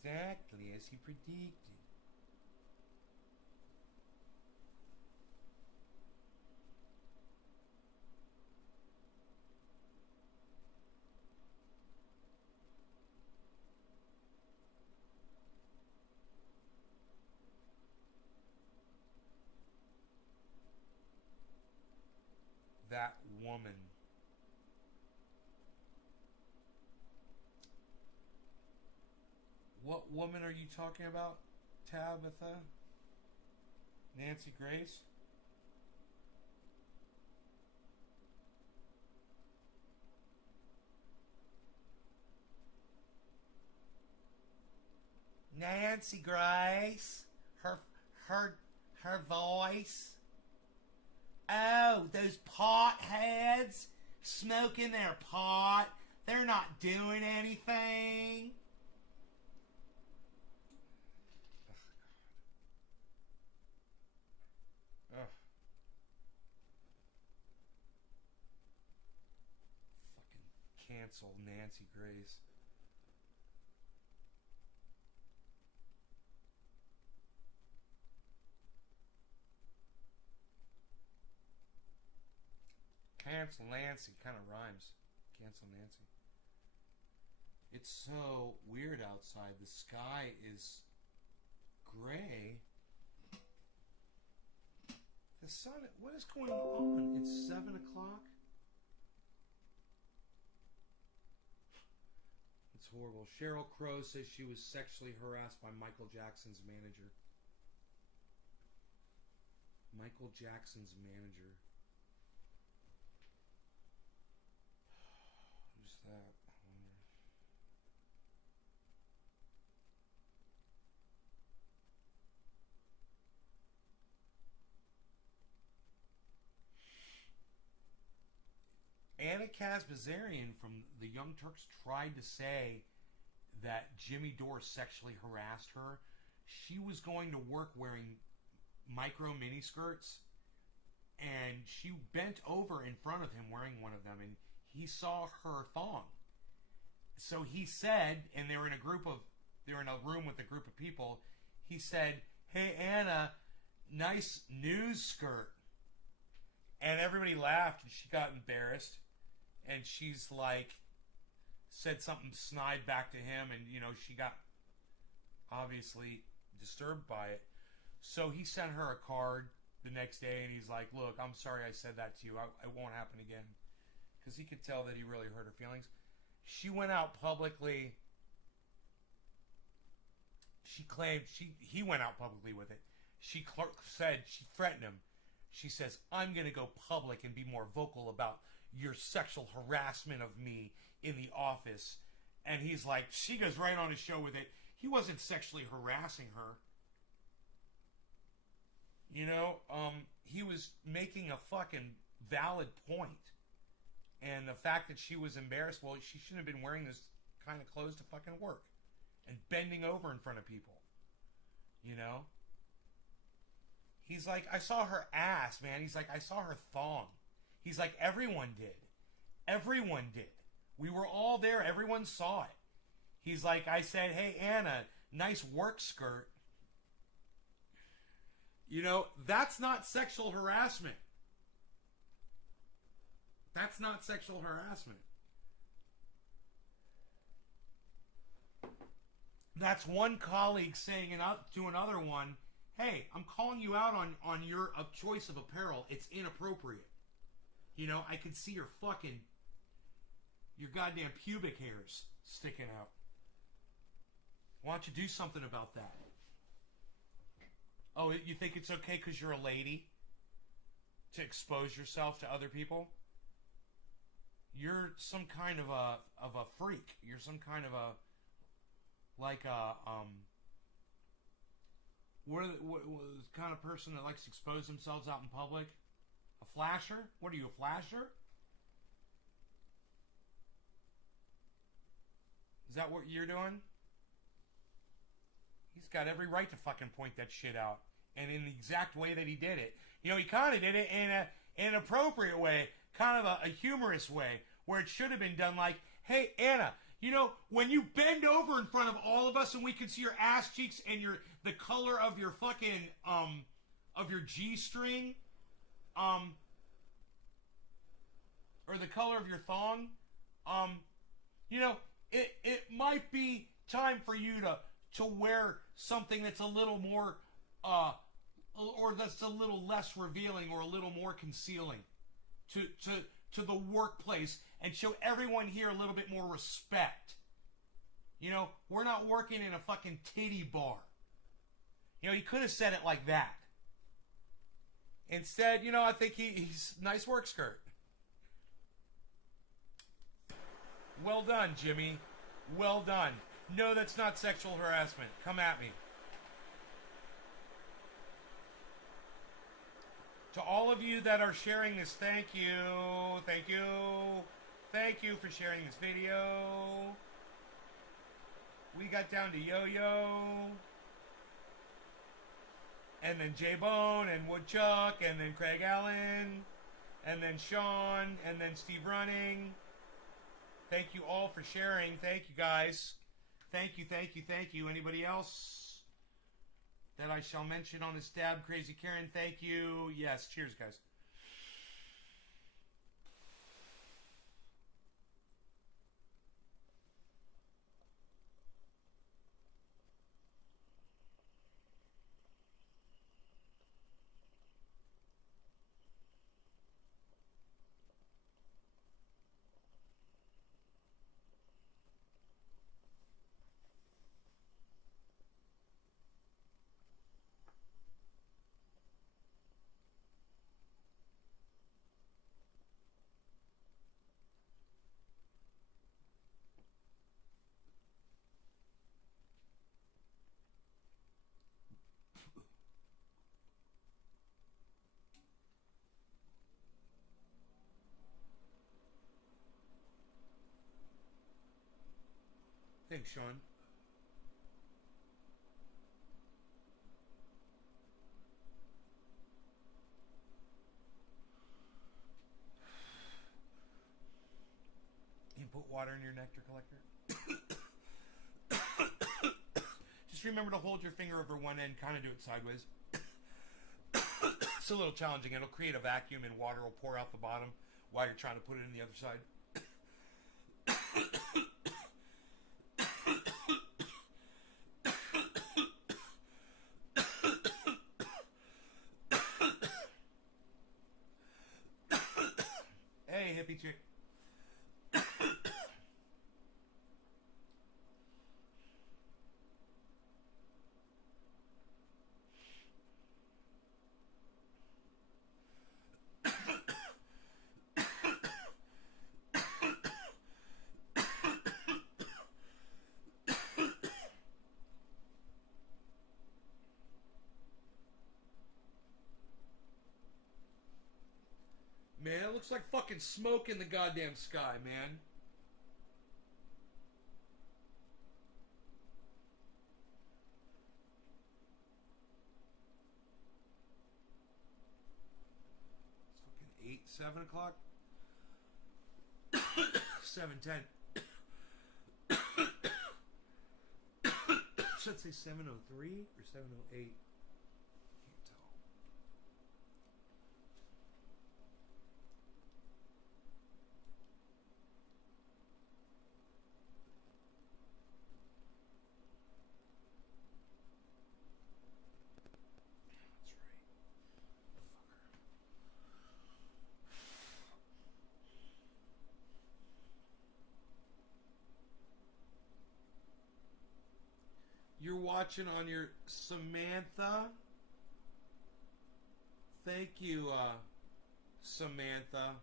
Exactly as he predicted. That woman. What woman are you talking about, Tabitha? Nancy Grace? Nancy Grace. Her voice. Oh, those potheads smoking their pot. They're not doing anything. Ugh. Fucking cancel Nancy Grace. Cancel Nancy kind of rhymes. Cancel Nancy. It's so weird outside. The sky is gray. The sun, what is going on? It's 7 o'clock. It's horrible. Sheryl Crow says she was sexually harassed by Michael Jackson's manager. Michael Jackson's manager. Who's that? I wonder. Anna Kazbazarian from the Young Turks tried to say that Jimmy Dore sexually harassed her. She was going to work wearing micro miniskirts, and she bent over in front of him wearing one of them, and he saw her thong. So he said, and they're in a room with a group of people, he said, "Hey Anna, nice news skirt." And everybody laughed, and she got embarrassed. And she's like, said something snide back to him, and she got obviously disturbed by it. So he sent her a card the next day, and he's like, "Look, I'm sorry I said that to you. It won't happen again." Because he could tell that he really hurt her feelings. She went out publicly. She claimed he went out publicly with it. She threatened him. She says, "I'm going to go public and be more vocal about your sexual harassment of me in the office." And he's like, she goes right on his show with it. He wasn't sexually harassing her. He was making a fucking valid point. And the fact that she was embarrassed, well, she shouldn't have been wearing this kind of clothes to fucking work. And bending over in front of people. He's like, "I saw her ass, man." He's like, "I saw her thong." He's like, "Everyone did. Everyone did. We were all there. Everyone saw it." He's like, "I said, hey, Anna, nice work skirt." That's not sexual harassment. That's not sexual harassment. That's one colleague saying to another one, "Hey, I'm calling you out on your choice of apparel. It's inappropriate. I can see your goddamn pubic hairs sticking out. Why don't you do something about that?" Oh, you think it's okay because you're a lady to expose yourself to other people? You're some kind of a freak. You're some kind of what kind of person that likes to expose themselves out in public? A flasher? What are you, a flasher? Is that what you're doing? He's got every right to fucking point that shit out. And in the exact way that he did it. He kind of did it in an appropriate way. Kind of a humorous way. Where it should have been done like, "Hey, Anna, when you bend over in front of all of us and we can see your ass cheeks and the color of your fucking, of your G-string, or the color of your thong, it might be time for you to wear something that's a little more, or that's a little less revealing or a little more concealing to the workplace and show everyone here a little bit more respect. We're not working in a fucking titty bar." He could have said it like that. Instead, I think he's nice work skirt. Well done, Jimmy. Well done. No, that's not sexual harassment. Come at me. To all of you that are sharing this, thank you. Thank you. Thank you for sharing this video. We got down to Yo-Yo. And then J-Bone and Woodchuck. And then Craig Allen. And then Sean. And then Steve Running. Thank you all for sharing. Thank you, guys. Thank you, thank you, thank you. Anybody else that I shall mention on this dab? Crazy Karen, thank you. Yes, cheers, guys. Thanks, Sean. You put water in your nectar collector? Just remember to hold your finger over one end, kind of do it sideways. It's a little challenging. It'll create a vacuum and water will pour out the bottom while you're trying to put it in the other side. Hey, hippie chick. Man, it looks like fucking smoke in the goddamn sky, man. It's fucking 8, 7 o'clock? 7:10. Should I say 7:03 or 7:08? Can't tell. That's right. Fucker. You're watching on your Samantha. Thank you, Samantha.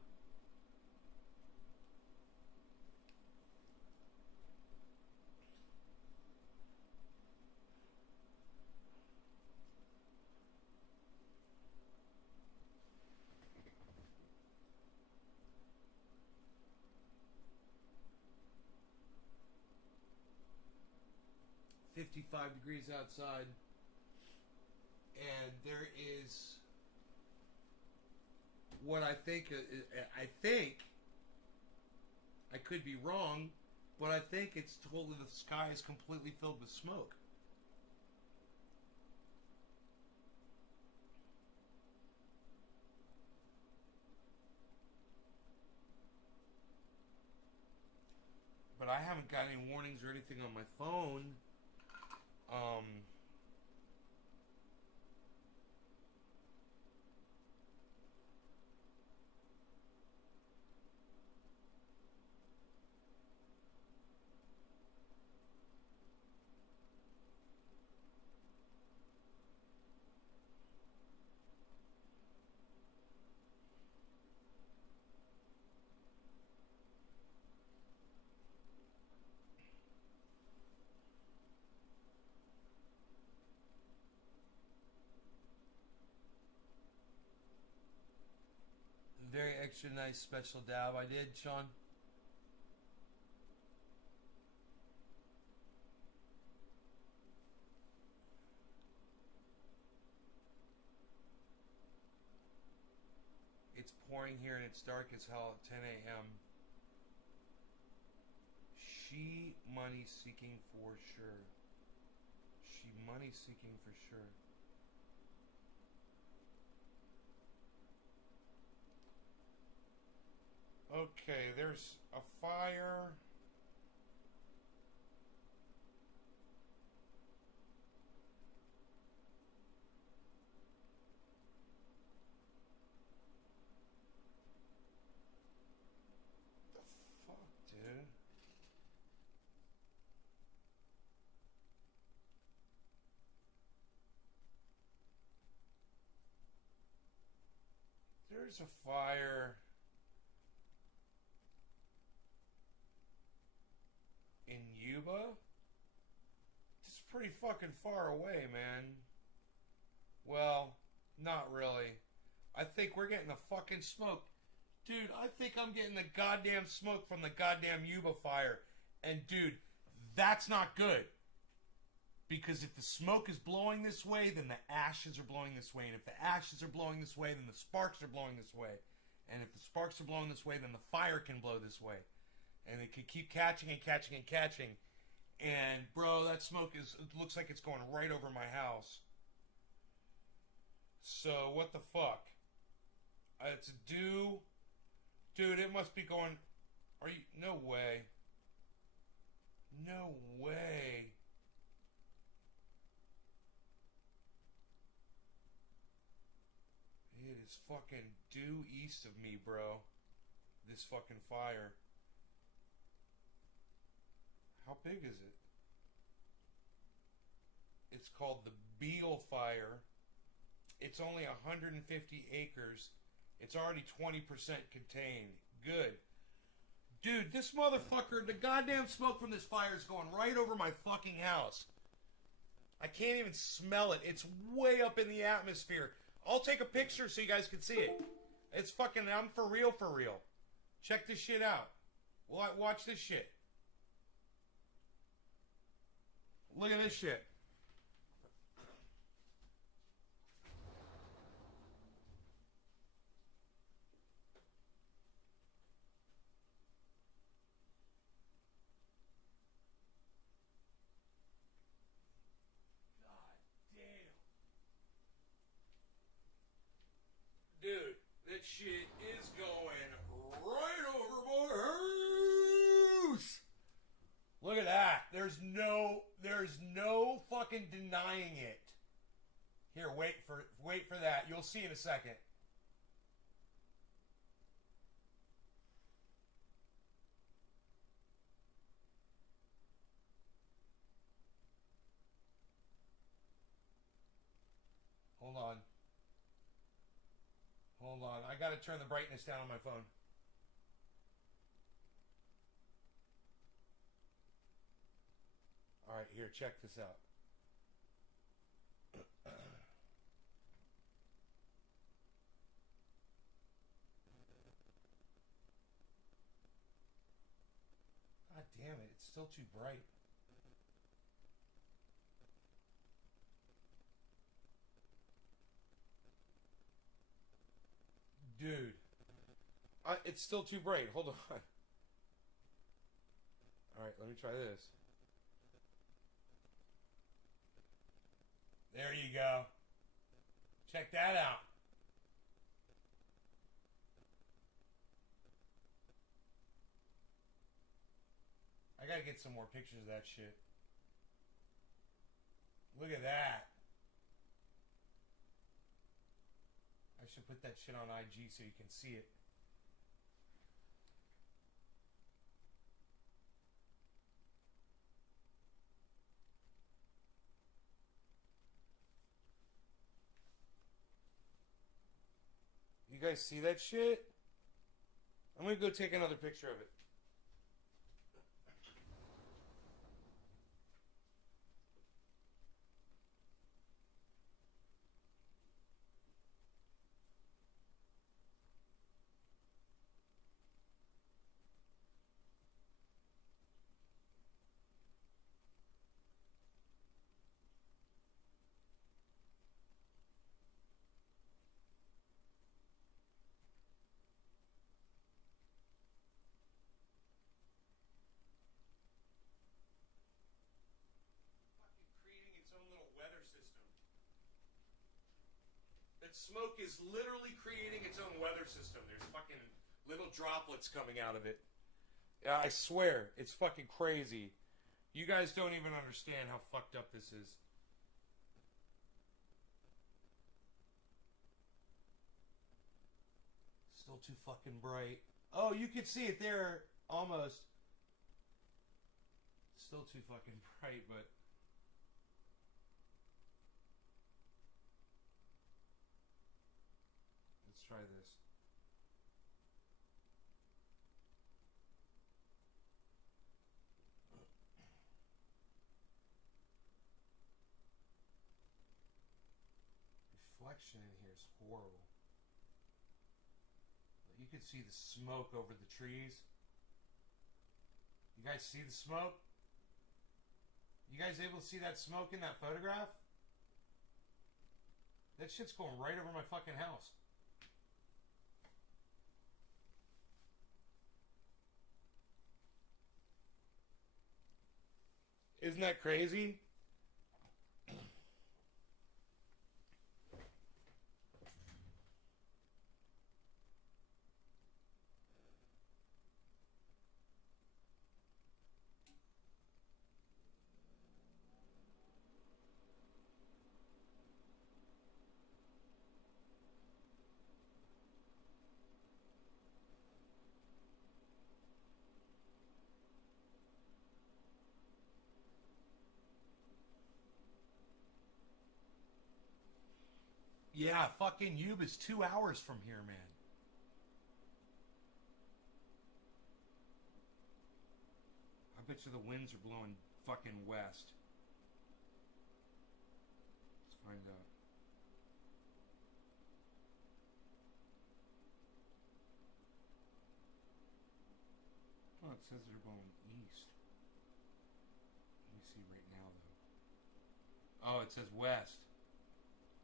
.55 degrees outside, and there is what I think I could be wrong, but I think it's totally, the sky is completely filled with smoke. But I haven't got any warnings or anything on my phone. extra nice special dab I did, Sean? It's pouring here and it's dark as hell at 10 a.m. She money seeking for sure. She money seeking for sure. Okay, there's a fire. The fuck, dude? There's a fire in Yuba? It's pretty fucking far away, man. Well, not really. I think we're getting the fucking smoke. Dude, I think I'm getting the goddamn smoke from the goddamn Yuba fire. And dude, that's not good. Because if the smoke is blowing this way, then the ashes are blowing this way. And if the ashes are blowing this way, then the sparks are blowing this way. And if the sparks are blowing this way, then the fire can blow this way. And it could keep catching and catching and catching. And bro, that smoke it looks like it's going right over my house. So what the fuck? It's due. Dude, it must be going. Are you? No way. No way. It is fucking due east of me, bro. This fucking fire. How big is it? It's called the Beale Fire. It's only 150 acres. It's already 20% contained. Good. Dude, this motherfucker, the goddamn smoke from this fire is going right over my fucking house. I can't even smell it. It's way up in the atmosphere. I'll take a picture so you guys can see it. It's fucking, I'm for real, for real. Check this shit out. Watch this shit. Look at this shit. Dude, that shit is going right over my house. Look at that. There's no fucking denying it. Here, wait for that. You'll see in a second. Hold on. Hold on. I gotta turn the brightness down on my phone. Alright, here, check this out. God damn it, it's still too bright. Dude. It's still too bright. Hold on. Alright, let me try this. There you go. Check that out. I gotta get some more pictures of that shit. Look at that. I should put that shit on IG so you can see it. You guys see that shit? I'm gonna go take another picture of it. That smoke is literally creating its own weather system. There's fucking little droplets coming out of it. Yeah, I swear, it's fucking crazy. You guys don't even understand how fucked up this is. Still too fucking bright. Oh, you can see it there, almost. Still too fucking bright, but... Let's try this. Reflection in here is horrible. You can see the smoke over the trees. You guys see the smoke? You guys able to see that smoke in that photograph? That shit's going right over my fucking house. Isn't that crazy? Yeah, fucking Yuba's 2 hours from here, man. I bet you the winds are blowing fucking west. Let's find out. Oh, it says they're blowing east. Let me see right now, though. Oh, it says west.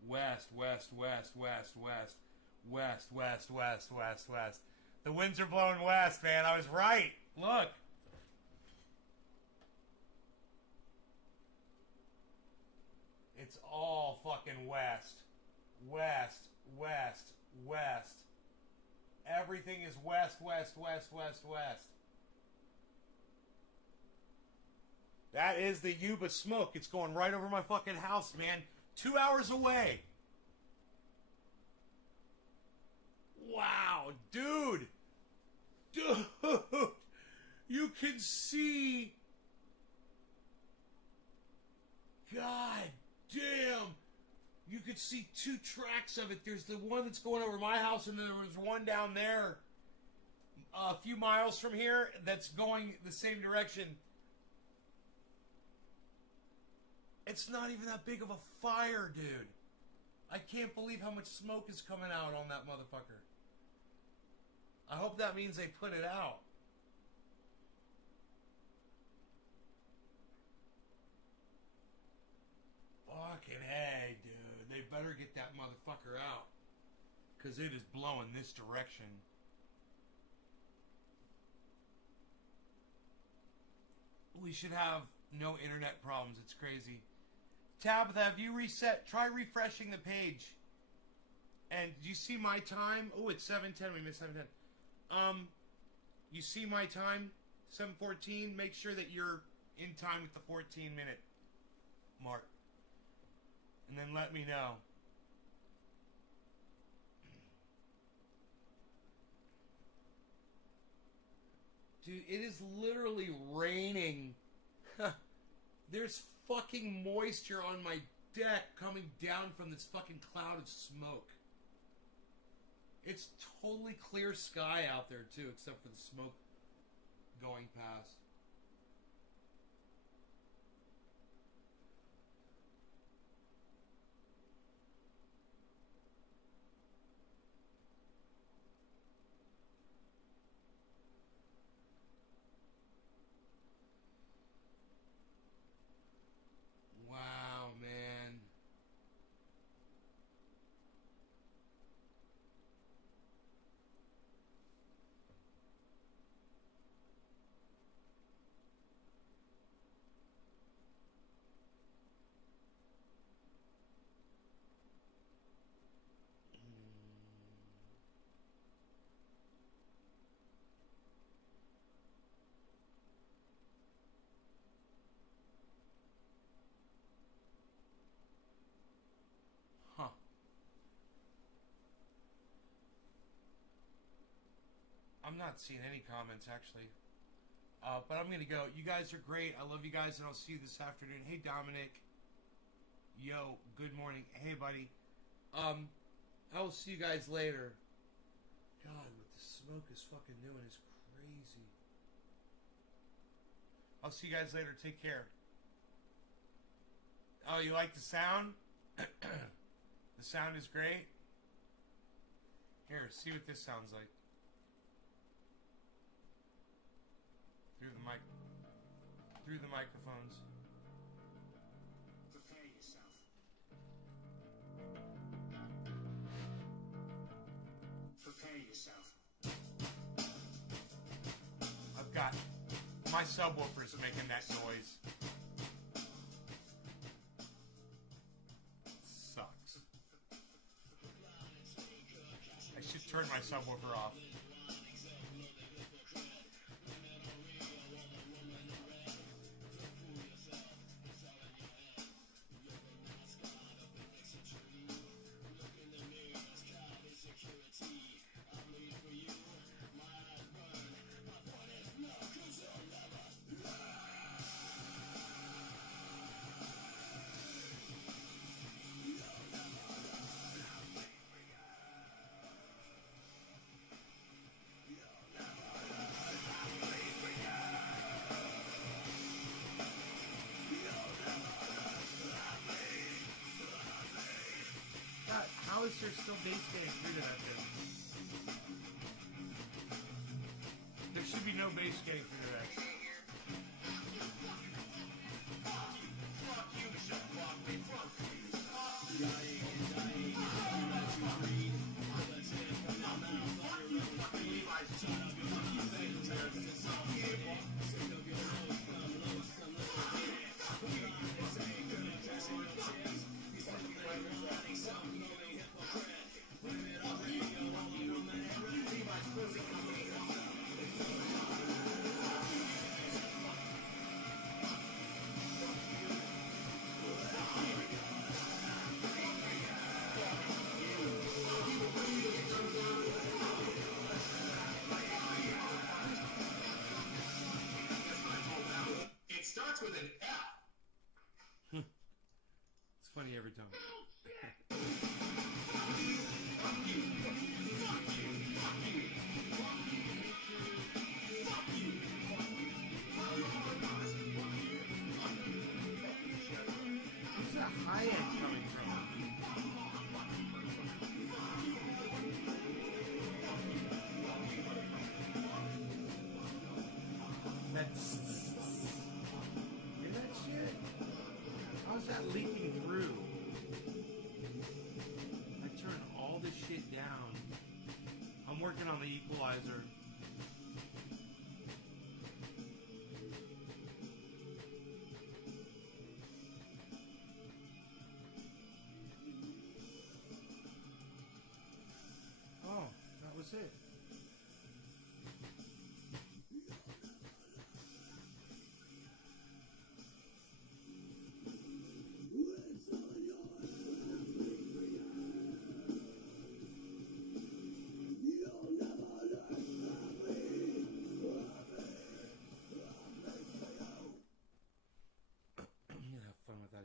West, west, west, west, west, west, west, west, west, west. The winds are blowing west, man. I was right. Look. It's all fucking west. West, west, west. Everything is west, west, west, west, west. That is the Yuba smoke. It's going right over my fucking house, man. 2 hours away. Wow, dude. Dude. You can see. God damn. You could see 2 tracks of it. There's the one that's going over my house, and then there was one down there a few miles from here that's going the same direction. It's not even that big of a fire, dude. I can't believe how much smoke is coming out on that motherfucker. I hope that means they put it out. Fucking hey, dude. They better get that motherfucker out. Because it is blowing this direction. We should have no internet problems. It's crazy. Tabitha, have you reset? Try refreshing the page. And do you see my time? Oh, it's 7:10. We missed 7:10. You see my time? 7:14. Make sure that you're in time with the 14-minute mark. And then let me know. Dude, it is literally raining. There's fucking moisture on my deck coming down from this fucking cloud of smoke. It's totally clear sky out there too, except for the smoke going past. Wow, man. I'm not seeing any comments, actually. But I'm going to go. You guys are great. I love you guys, and I'll see you this afternoon. Hey, Dominic. Yo, good morning. Hey, buddy. I will see you guys later. God, what the smoke is fucking doing is crazy. I'll see you guys later. Take care. Oh, you like the sound? The sound is great. Here, see what this sounds like. Through the microphones. Prepare yourself. Prepare yourself. I've got my subwoofer's making that noise. Sucks. I should turn my subwoofer off. God, how is there still bass getting through to that thing? There should be no bass getting through to that. It starts with an F. It's funny every time. Where's that high end coming from? That's... Hear that shit? How's that leaking through? I turn all this shit down. I'm working on the equalizer. Oh, that was it.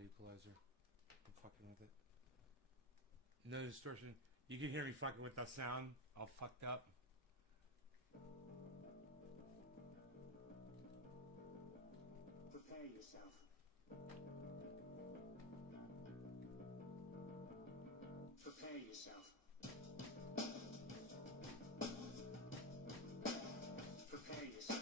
Equalizer. I'm fucking with it. No distortion. You can hear me fucking with the sound all fucked up. Prepare yourself. Prepare yourself. Prepare yourself.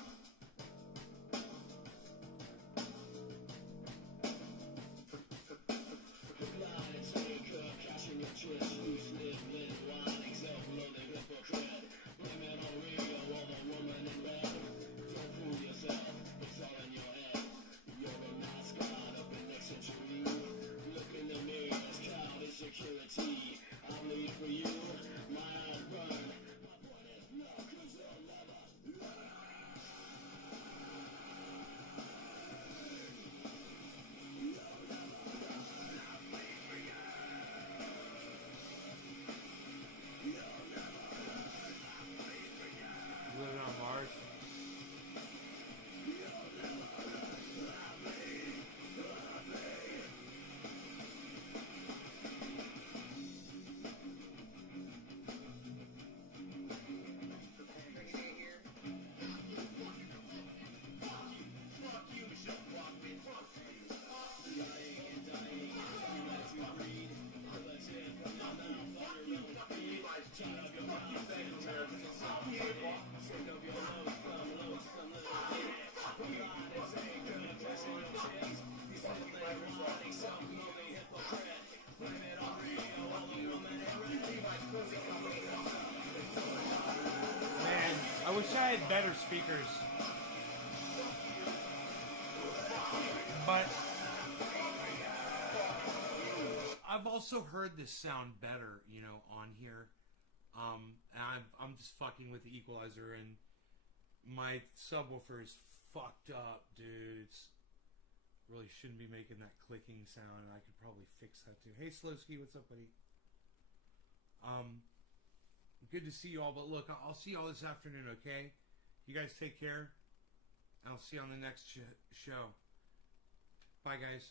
wish I had better speakers. But I've also heard this sound better, you know, on here. And I'm just fucking with the equalizer, and my subwoofer is fucked up, dude. Really shouldn't be making that clicking sound, and I could probably fix that too. Hey, Slowski, what's up, buddy? Good to see you all, but look, I'll see you all this afternoon, okay? You guys take care, and I'll see you on the next show. Bye, guys.